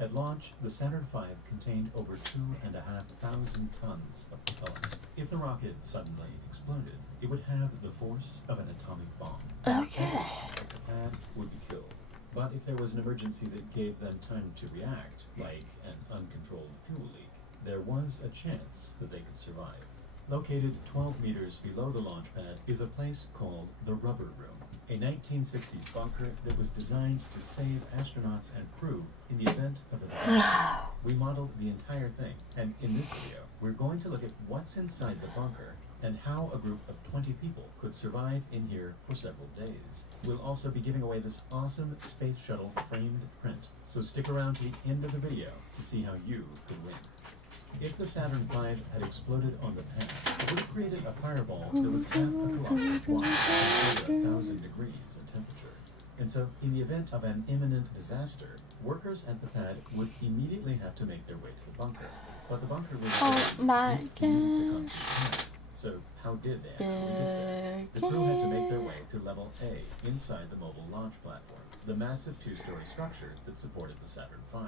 At launch, the Saturn V contained over 2,500 tons of propellant. If the rocket suddenly exploded, it would have the force of an atomic bomb. Okay. The pad would be killed. But if there was an emergency that gave them time to react, like an uncontrolled fuel leak, there was a chance that they could survive. Located 12 meters below the launch pad is a place called the Rubber Room, a 1960s bunker that was designed to save astronauts and crew in the event of a disaster. We modeled the entire thing, and in this video, we're going to look at what's inside the bunker and how a group of 20 people could survive in here for several days. We'll also be giving away this awesome space shuttle framed print, so stick around to the end of the video to see how you could win. If the Saturn V had exploded on the pad, it would have created a fireball that was half a kilometer wide and 1,000 degrees in temperature. And so, in the event of an imminent disaster, workers at the pad would immediately have to make their way to the bunker. But the bunker was my gosh. So how did they actually get there? The crew had to make their way to level A inside the mobile launch platform, the massive two-story structure that supported the Saturn V.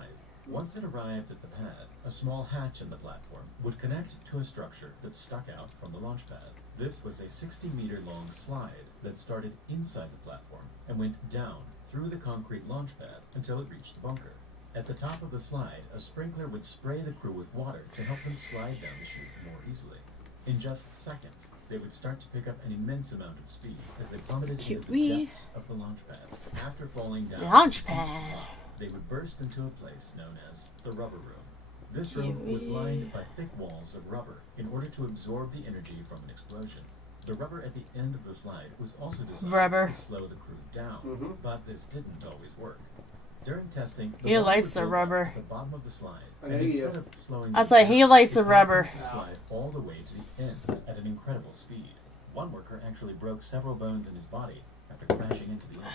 Once it arrived at the pad, a small hatch in the platform would connect to a structure that stuck out from the launch pad. This was a 60-meter-long slide that started inside the platform and went down through the concrete launch pad until it reached the bunker. At the top of the slide, a sprinkler would spray the crew with water to help them slide down the chute more easily. In just seconds, they would start to pick up an immense amount of speed as they plummeted into the depths of the launch pad. After falling down launch pad, they would burst into a place known as the Rubber Room. This room was lined by thick walls of rubber in order to absorb the energy from an explosion. The rubber at the end of the slide was also designed to slow the crew down, but this didn't always work. During testing, he likes the rubber. At the bottom of the slide, and instead of slowing I was like, he likes the rubber. Slide all the way to the end at an incredible speed. One worker actually broke several bones in his body after crashing into the end.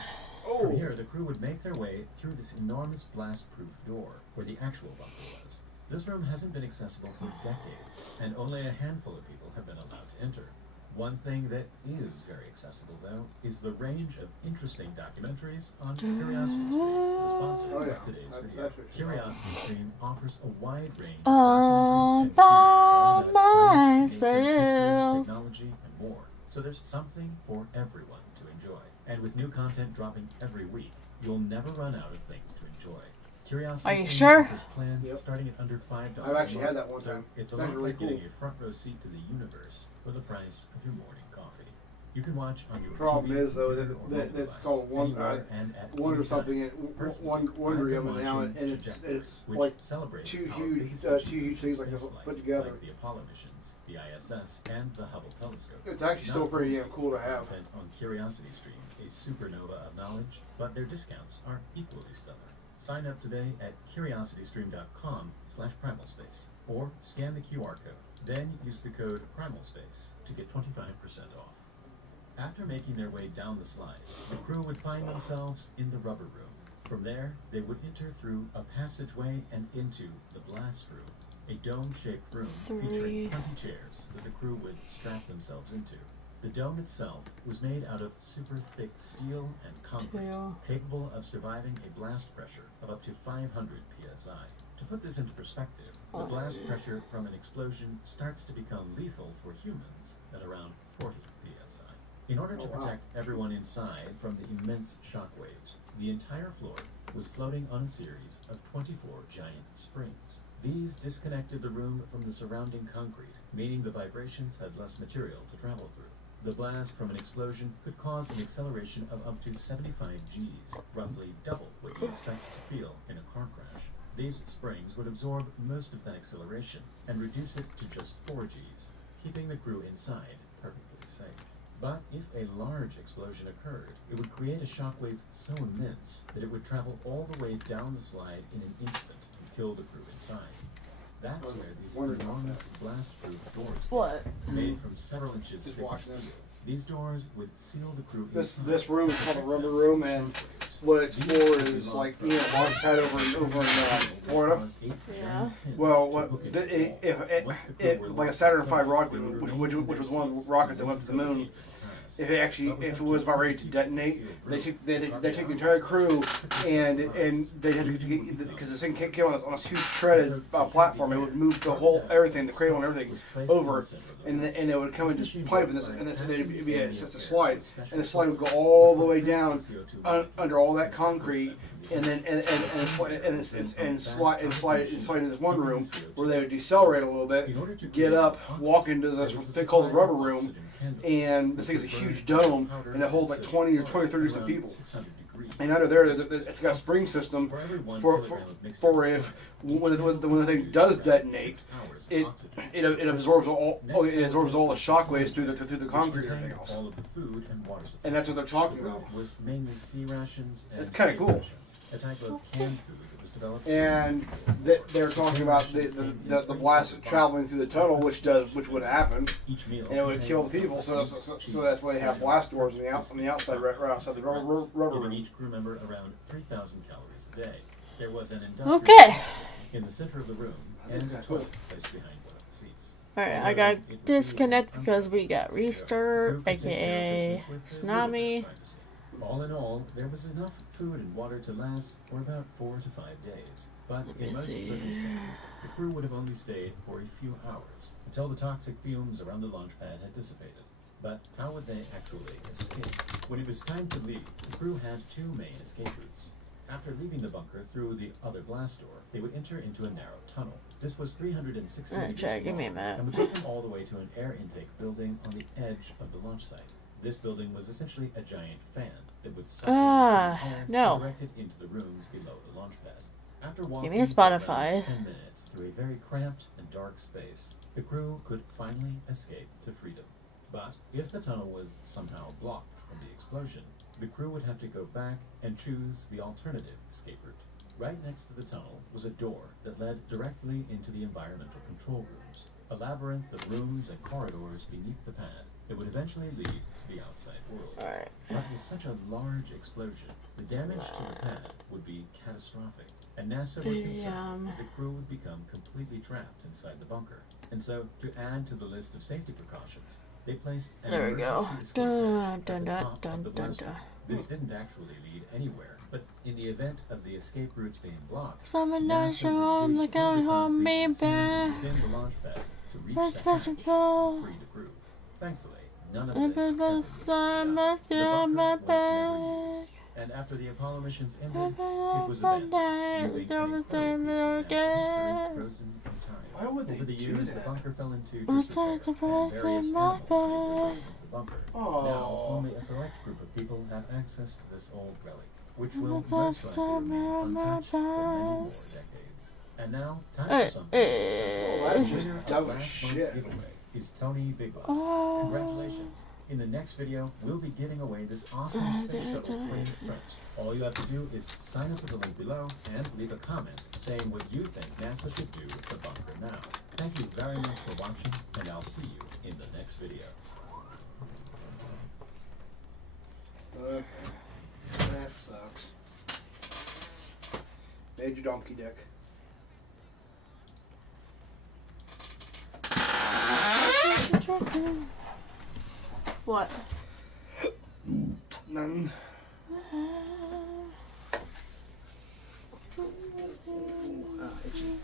From here, the crew would make their way through this enormous blast-proof door where the actual bunker was. This room hasn't been accessible for decades, and only a handful of people have been allowed to enter. One thing that is very accessible, though, is the range of interesting documentaries on Curiosity Stream, the sponsor of today's video. Curiosity Stream offers a wide range of documentaries and series all about science, nature, history, technology, and more. So there's something for everyone to enjoy. And with new content dropping every week, you'll never run out of things to enjoy. Curiosity Are you sure? Plans starting at under $5. I've actually had that one time. It's a lot like getting a front row seat to the universe for the price of your morning coffee. You can watch on your problem TV, is though computer, or that mobile it's called device, anywhere and at one any or something, time. one Wondrium, and now Watching it's Trajectories, which like celebrates two our huge biggest things like this spaceflight, put together. like the Apollo missions, the ISS, and the Hubble telescope. It's actually still pretty damn cool to have. On Curiosity Stream, a supernova of knowledge, but their discounts are equally stellar. Sign up today at curiositystream.com/primalspace or scan the QR code. Then use the code primalspace to get 25% off. After making their way down the slide, the crew would find themselves in the rubber room. From there, they would enter through a passageway and into the blast room, a dome-shaped room featuring 20 chairs that the crew would strap themselves into. The dome itself was made out of super thick steel and concrete, capable of surviving a blast pressure of up to 500 psi. To put this into perspective, the blast pressure from an explosion starts to become lethal for humans at around 40 psi. In order to protect everyone inside from the immense shockwaves, the entire floor was floating on a series of 24 giant springs. These disconnected the room from the surrounding concrete, meaning the vibrations had less material to travel through. The blast from an explosion could cause an acceleration of up to 75 Gs, roughly double what you expect to feel in a car crash. These springs would absorb most of that acceleration and reduce it to just 4 Gs, keeping the crew inside perfectly safe. But if a large explosion occurred, it would create a shockwave so immense that it would travel all the way down the slide in an instant and kill the crew inside. That's where these enormous blast-proof doors came, made from several inches thick steel. These doors would seal the crew inside. This room is called the rubber room, and what it's for is like launch pad over in Florida. Yeah. Well, if like a Saturn V rocket, which was one of the rockets that went to the moon, if it was about ready to detonate, they took the entire crew and they had to get, because this thing came on a huge shredded platform. It would move everything, the cradle and everything over, and it would come in this pipe, and it'd be a slide, and the slide would go all the way down under all that concrete, and slide into this one room where they would decelerate a little bit, get up, walk into this they call the rubber room. And this thing is a huge dome, and it holds like 20 or 30 people. And under there, it's got a spring system for if when the thing does detonate, it absorbs all the shockwaves through the concrete and everything else. And that's what they're talking about. It's kind of cool. A type of canned food that was developed. And they're talking about the blast traveling through the tunnel, which would happen, and it would kill the people. So that's why they have blast doors on the outside, right outside the rubber room. Giving each crew member around 3,000 calories a day. There was an industrial in the center of the room, and a toilet placed behind one of the seats. Alright, I got disconnect because we got restart, aka Tsunami. All in all, there was enough food and water to last for about 4 to 5 days. But in most circumstances, the crew would have only stayed for a few hours, until the toxic fumes around the launch pad had dissipated. But how would they actually escape? When it was time to leave, the crew had 2 main escape routes. After leaving the bunker through the other blast door, they would enter into a narrow tunnel. This was 360 meters long, and would take them all the way to an air intake building on the edge of the launch site. This building was essentially a giant fan that would suck air directed into the rooms below the launch pad. After walking Give me a Spotify. for 10 minutes through a very cramped and dark space, the crew could finally escape to freedom. But if the tunnel was somehow blocked from the explosion, the crew would have to go back and choose the alternative escape route. Right next to the tunnel was a door that led directly into the environmental control rooms, a labyrinth of rooms and corridors beneath the pad that would eventually lead to the outside world. But with such a large explosion, the damage to the pad would be catastrophic, and NASA were concerned that the crew would become completely trapped inside the bunker. And so, to add to the list of safety precautions, they placed an emergency escape hatch at the top of the blast room. This didn't actually lead anywhere, but in the event of the escape routes being blocked, Someone knows NASA would dig looking through the home, me concrete back. within the launch pad to reach That's the hatch possible. and free the crew. Thankfully, none of And this ever back. And after the Apollo missions ended, it was abandoned, leaving any photo piece of history frozen in time. Over the years, the bunker fell into disrepair, and various animals made their way into the bunker. Now, only a select group of people have access to this old relic, which will most likely remain untouched for many more decades. And now, time for something. That's just dumb as Last shit. month's giveaway is Tony Big Boss. Congratulations. In the next video, we'll be giving away this awesome space shuttle framed print. All you have to do is sign up with the link below and leave a comment saying what you think NASA should do with the bunker now. Thank you very much for watching, and I'll see you in the next video. donkey dick. What? None. Itchy.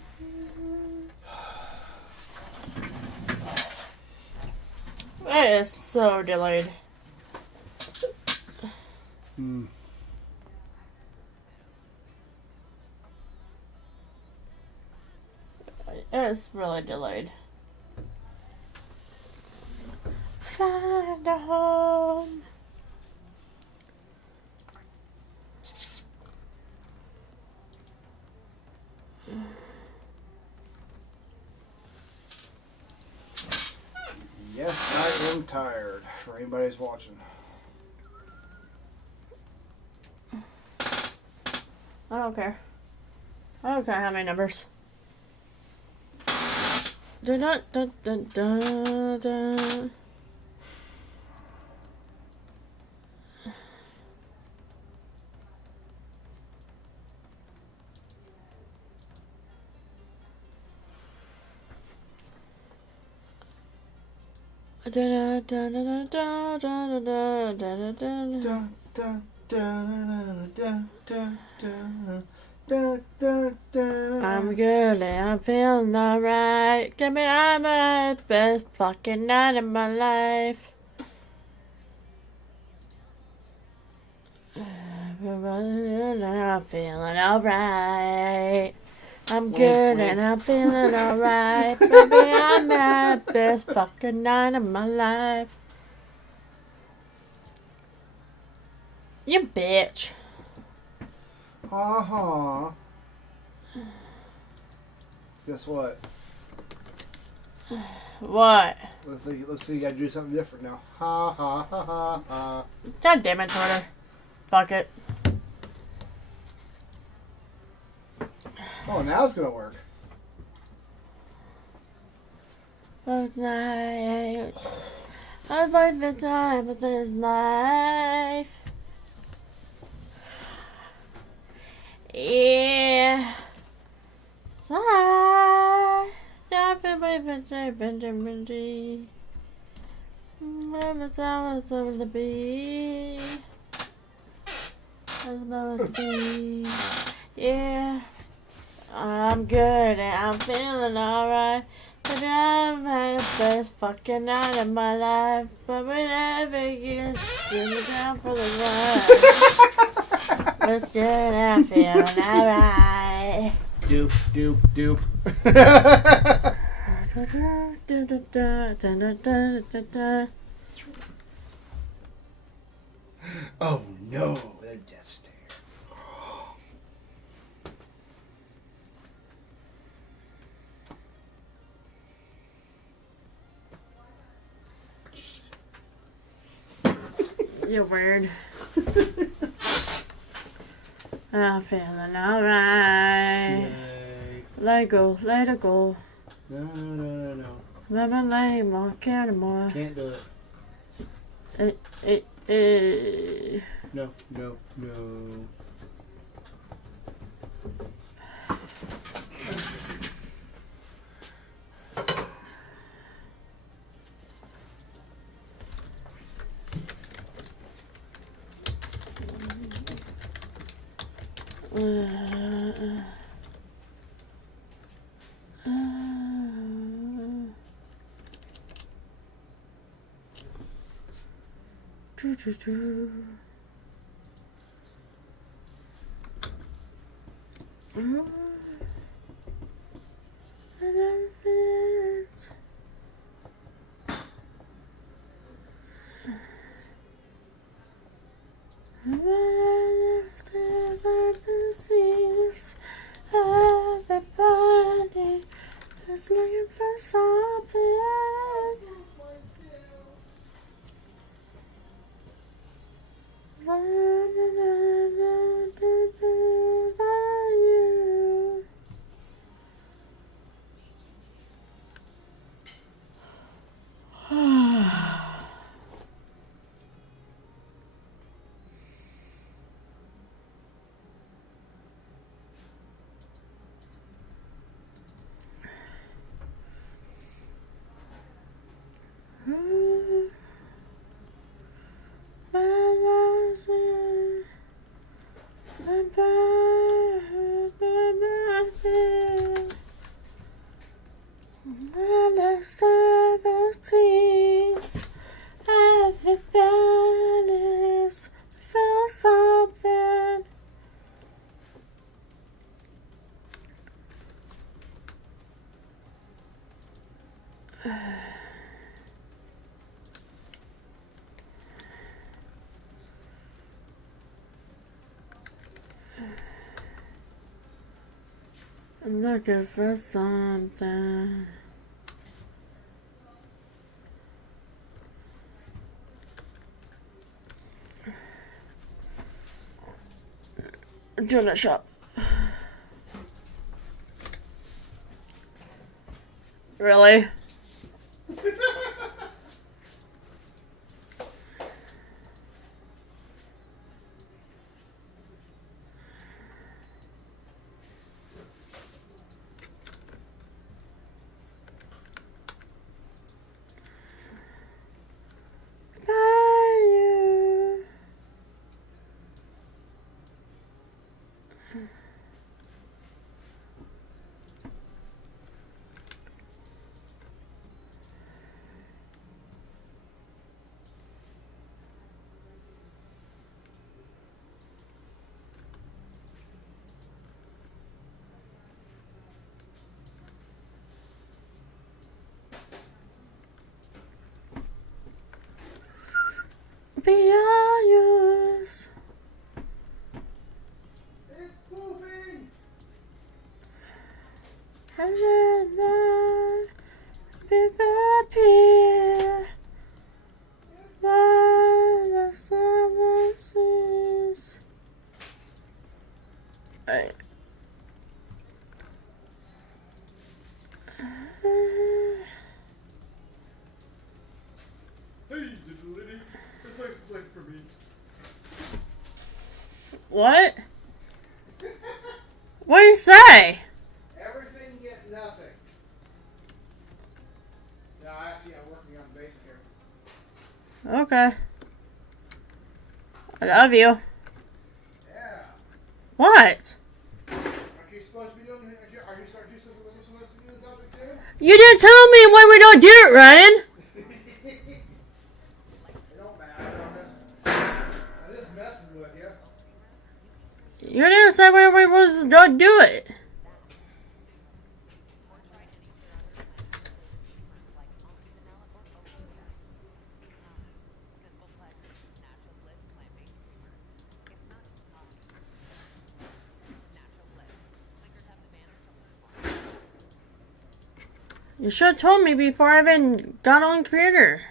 It is so delayed. Hmm. It's really delayed. Find a home. Yes, I am tired. For anybody who's watching. I don't care. I don't care how many numbers. Do not da da da da. Da da da da da da da da da da. I'm good and I'm feeling alright. Give me I'm the best fucking night of my life. I'm feeling alright. I'm good and I'm feeling alright. Baby, I'm the best fucking night of my life. You bitch. Ha. Guess what? What? Let's see. You gotta do something different now. Ha ha ha ha ha. God damn it, Twitter. Fuck it. Oh, now it's gonna work. Last night, I fight the time of this life. Yeah. So I've been waiting for Benjamin. Remember time was over the bee. I was about to be. Yeah. I'm good and I'm feeling alright. But I'm having the best fucking night of my life. But whenever you sit me down for the ride. Let's good and I'm feeling alright. Doop, doop, doop. Oh no, the death stare. You're weird. I'm feeling alright. Let go, let it go. No. Let me lay more, care no more. Can't do it. No. Everybody is looking for something. Everybody's feel something. I'm looking for something. Donut shop. Really? Be all yours. It's pooping! And then I be happy. While the summer sees. Hey, little lady. It's like a flight for me. what? What do you say? Everything yet nothing. No, actually, I'm working on the base here. Okay. I love you. Yeah. What? Aren't you supposed to be doing? Are you supposed to do something too? You didn't tell me when we don't do it, Ryan. It don't matter. I'm just messing with you. You didn't say when we was don't do it. You should have told me before I even got on Creator.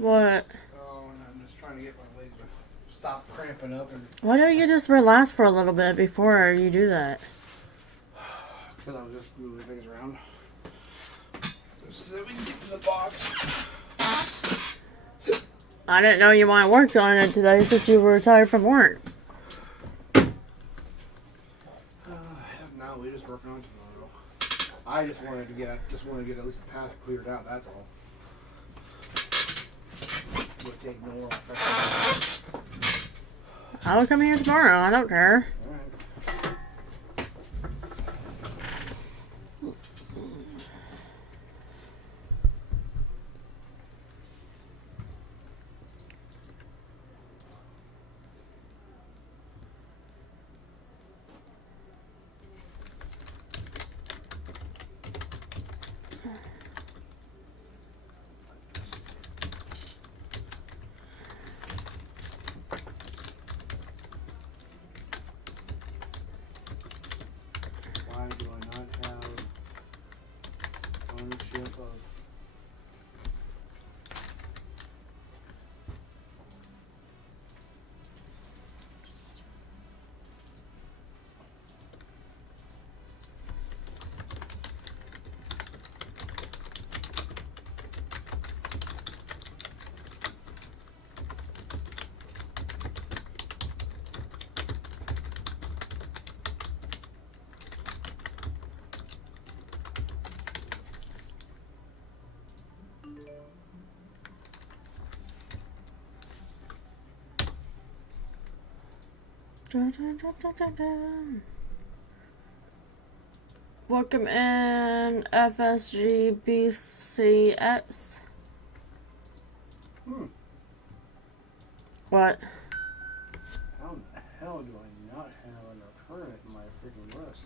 What? Oh, and I'm just trying to get my legs to stop cramping up and. Why don't you just relax for a little bit before you do that? Because I was just moving things around. So that we can get to the box. I didn't know you might work on it today since you were retired from work. No, we just working on tomorrow. I just wanted to get at least the path cleared out. That's all. We'll take no more off. I'll come here tomorrow. I don't care. All right. Welcome in FSGBCS. What? How in the hell do I not have a tournament in my freaking list?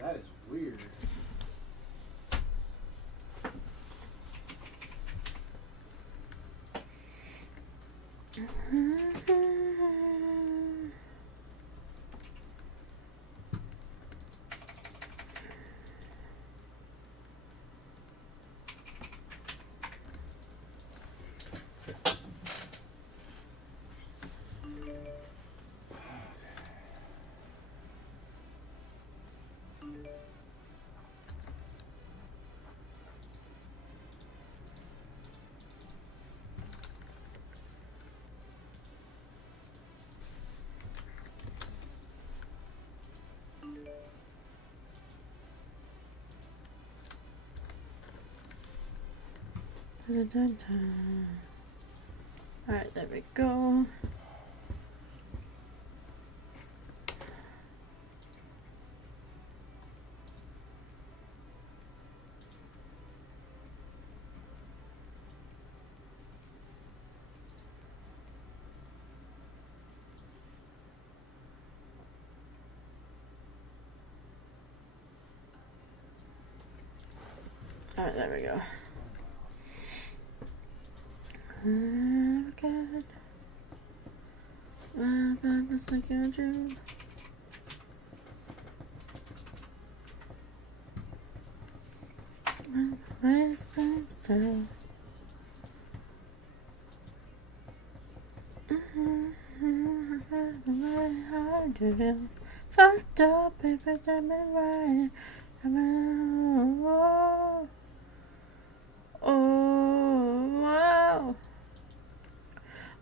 That is weird. Alright, there we go. Alright, there we go. God. My was like a dream. Where's the still? My heart to feel fucked up every time I ride. Wow.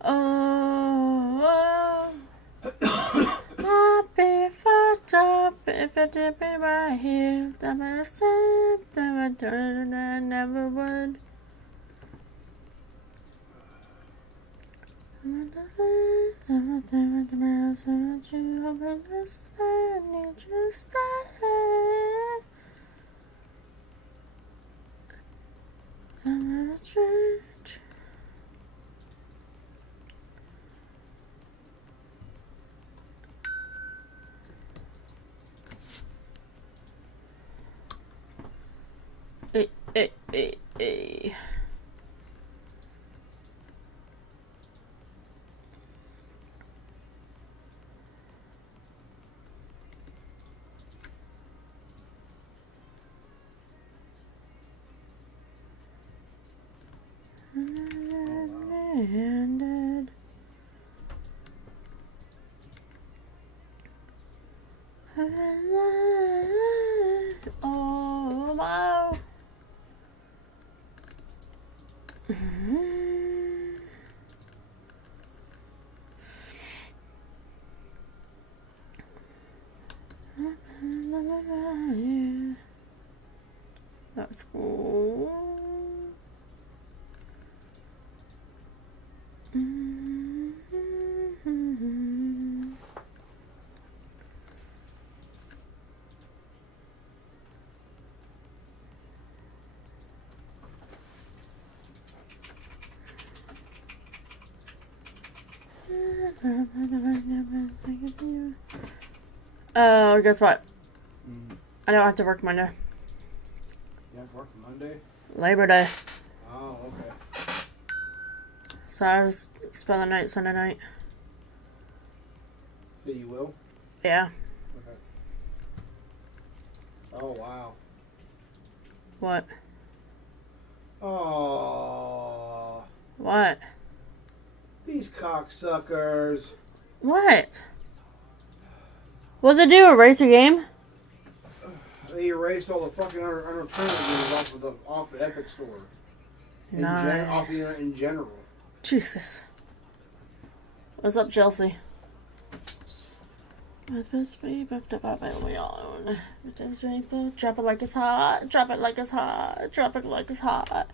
Oh, I'd be fucked up if it did be right here. That I said that I done and I never would. Everything with the mouse and you over the span, need you stay. Summer church. Hey. Ended. Oh wow. That's cool. Oh, guess what? I don't have to work Monday. You have to work Monday? Labor Day. Oh, okay. So I was spend the night Sunday night. So you will? Yeah. Okay. Oh, wow. What? Oh. What? These cocksuckers. What? What'd they do? Erase your game? They erased all the fucking Unreal Tournament games off the Epic Store. Nice. Off the internet in general. Jesus. What's up, Chelsea? Drop it like it's hot. Drop it like it's hot. Drop it like it's hot.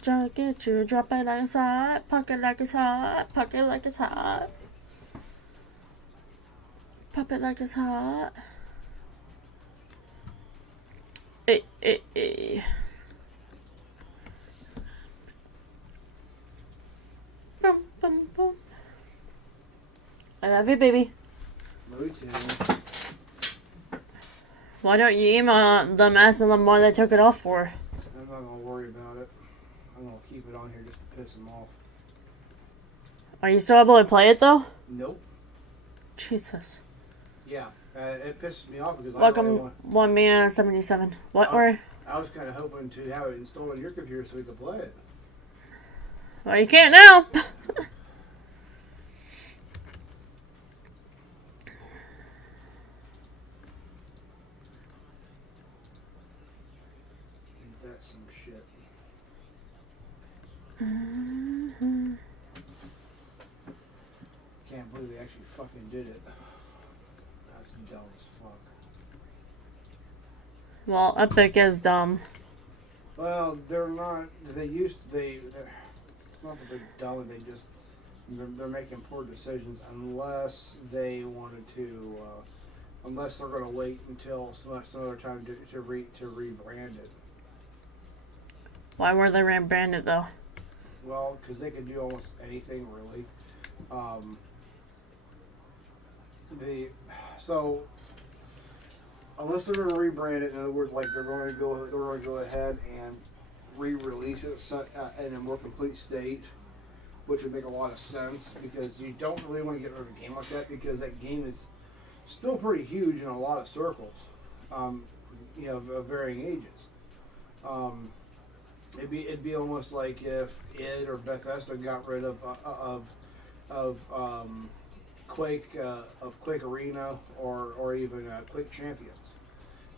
Try to get you. Drop it like it's hot. Pocket like it's hot. Pocket like it's hot. Pop it like it's hot. Boom, boom, boom. I love you, baby. Me too. Why don't you email them asking them why they took it off for? I'm not gonna worry about it. I'm gonna keep it on here just to piss them off. Are you still able to play it though? Nope. Jesus. Yeah, it pisses me off because Welcome, 1man77. What were? I was kind of hoping to have it installed on your computer so we could play it. Well, you can't now. That's some shit. Can't believe they actually fucking did it. That's dumb as fuck. Well, Epic is dumb. Well, they're not. It's not that they're dumb. They're making poor decisions unless they wanted to. Unless they're going to wait until some other time to rebrand it. Why were they rebranded though? Well, because they could do almost anything really. So unless they're going to rebrand it, in other words, like they're going to go ahead and re-release it in a more complete state, which would make a lot of sense because you don't really want to get rid of a game like that because that game is still pretty huge in a lot of circles, of varying ages. It'd be almost like if id or Bethesda got rid of Quake Arena or even Quake Champions.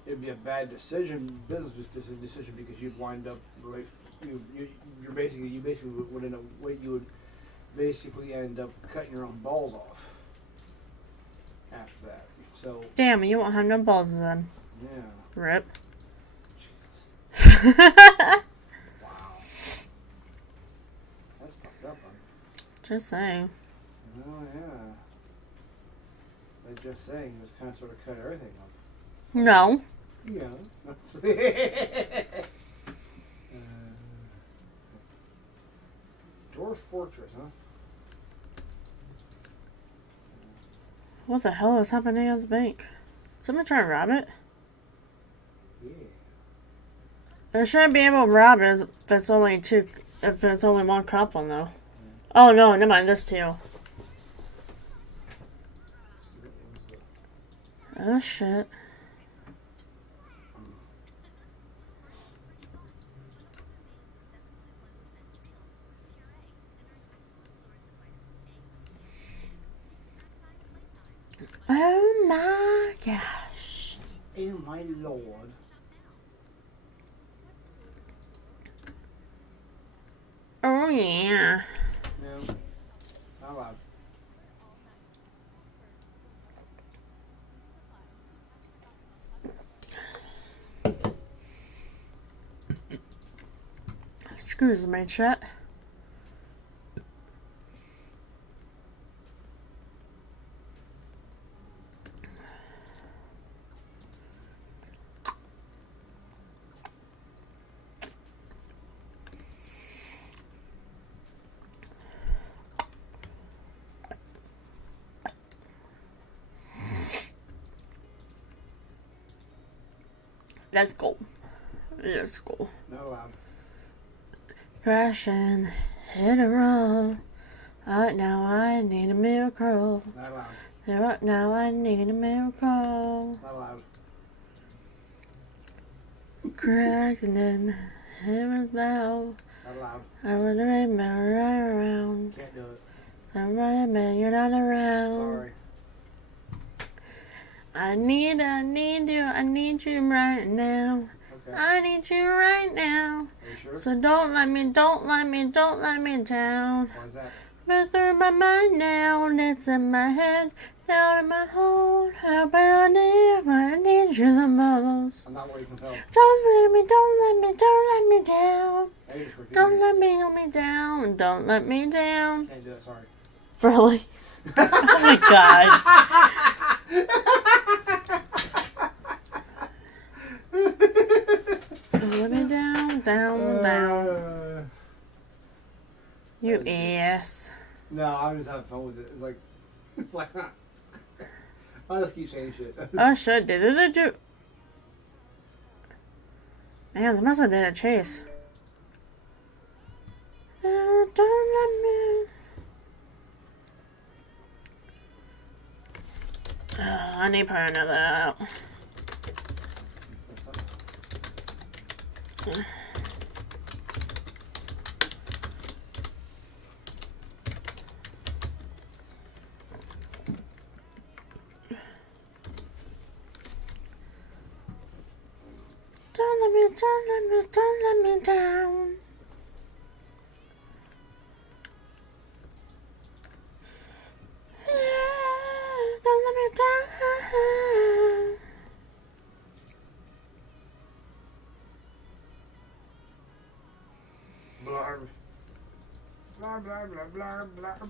It'd be a bad business decision because you'd wind up like you basically would end up cutting your own balls off after that. So damn, you won't have no balls then. Yeah. Rip. Wow. That's fucked up, huh? Just saying. Oh yeah. Like just saying, just kind of sort of cut everything up. No. Yeah. Dwarf Fortress, huh? What the hell is happening at the bank? Someone trying to rob it? Yeah. They shouldn't be able to rob it if it's only one cop on though. Oh no, never mind, there's two. Oh shit. Oh my gosh. Oh my lord. Oh yeah. No. Not allowed. Screws made shut. Let's go. Let's go. Not allowed. Crash and hit a roll. Right now I need a miracle. Not allowed. Right now I need a miracle. Not allowed. Cracking in heaven's bow. Not allowed. I want to rainbow right around. Can't do it. I'm right, man, you're not around. Sorry. I need you right now. Okay. I need you right now. Are you sure? So don't let me down. Why is that? It's through my mind now, and it's in my head, down in my heart. How bad I need you the most. I'm not really compelled. Don't let me down. Hey, just repeat Don't it. let me down. Don't let me down. Can't do it, sorry. Really? Oh my god. Let me down. You ass. No, I'm just having fun with it. It's like, I'll just keep saying shit. Oh shit, did they do? Man, they must have done a chase. Don't let me. I need to another out. Don't let me down. Yeah, don't let me down. Blarb. Blarb, blarb, blarb, blarb, blarb.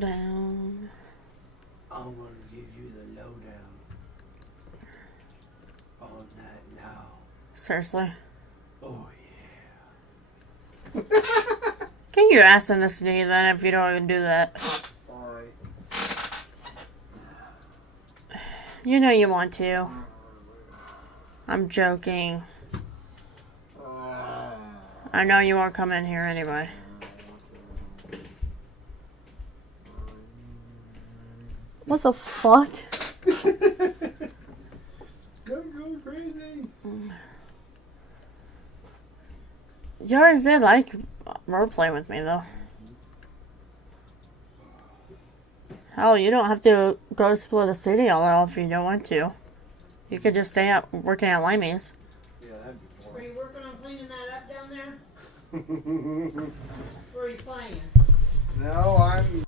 Down. I'm gonna give you the lowdown all night now. Seriously. Oh Get your ass in this knee then if you don't even do that. yeah. Alright. You know you want to. I'm joking. I know you won't come in here anyway. What the fuck? Don't go crazy. Yours did like roleplay with me though. Hell, you don't have to go explore the city all if you don't want to. You could just stay out working at Limey's. Yeah, that'd be boring. Are you working on cleaning that up down there? Or are you playing? No, I'm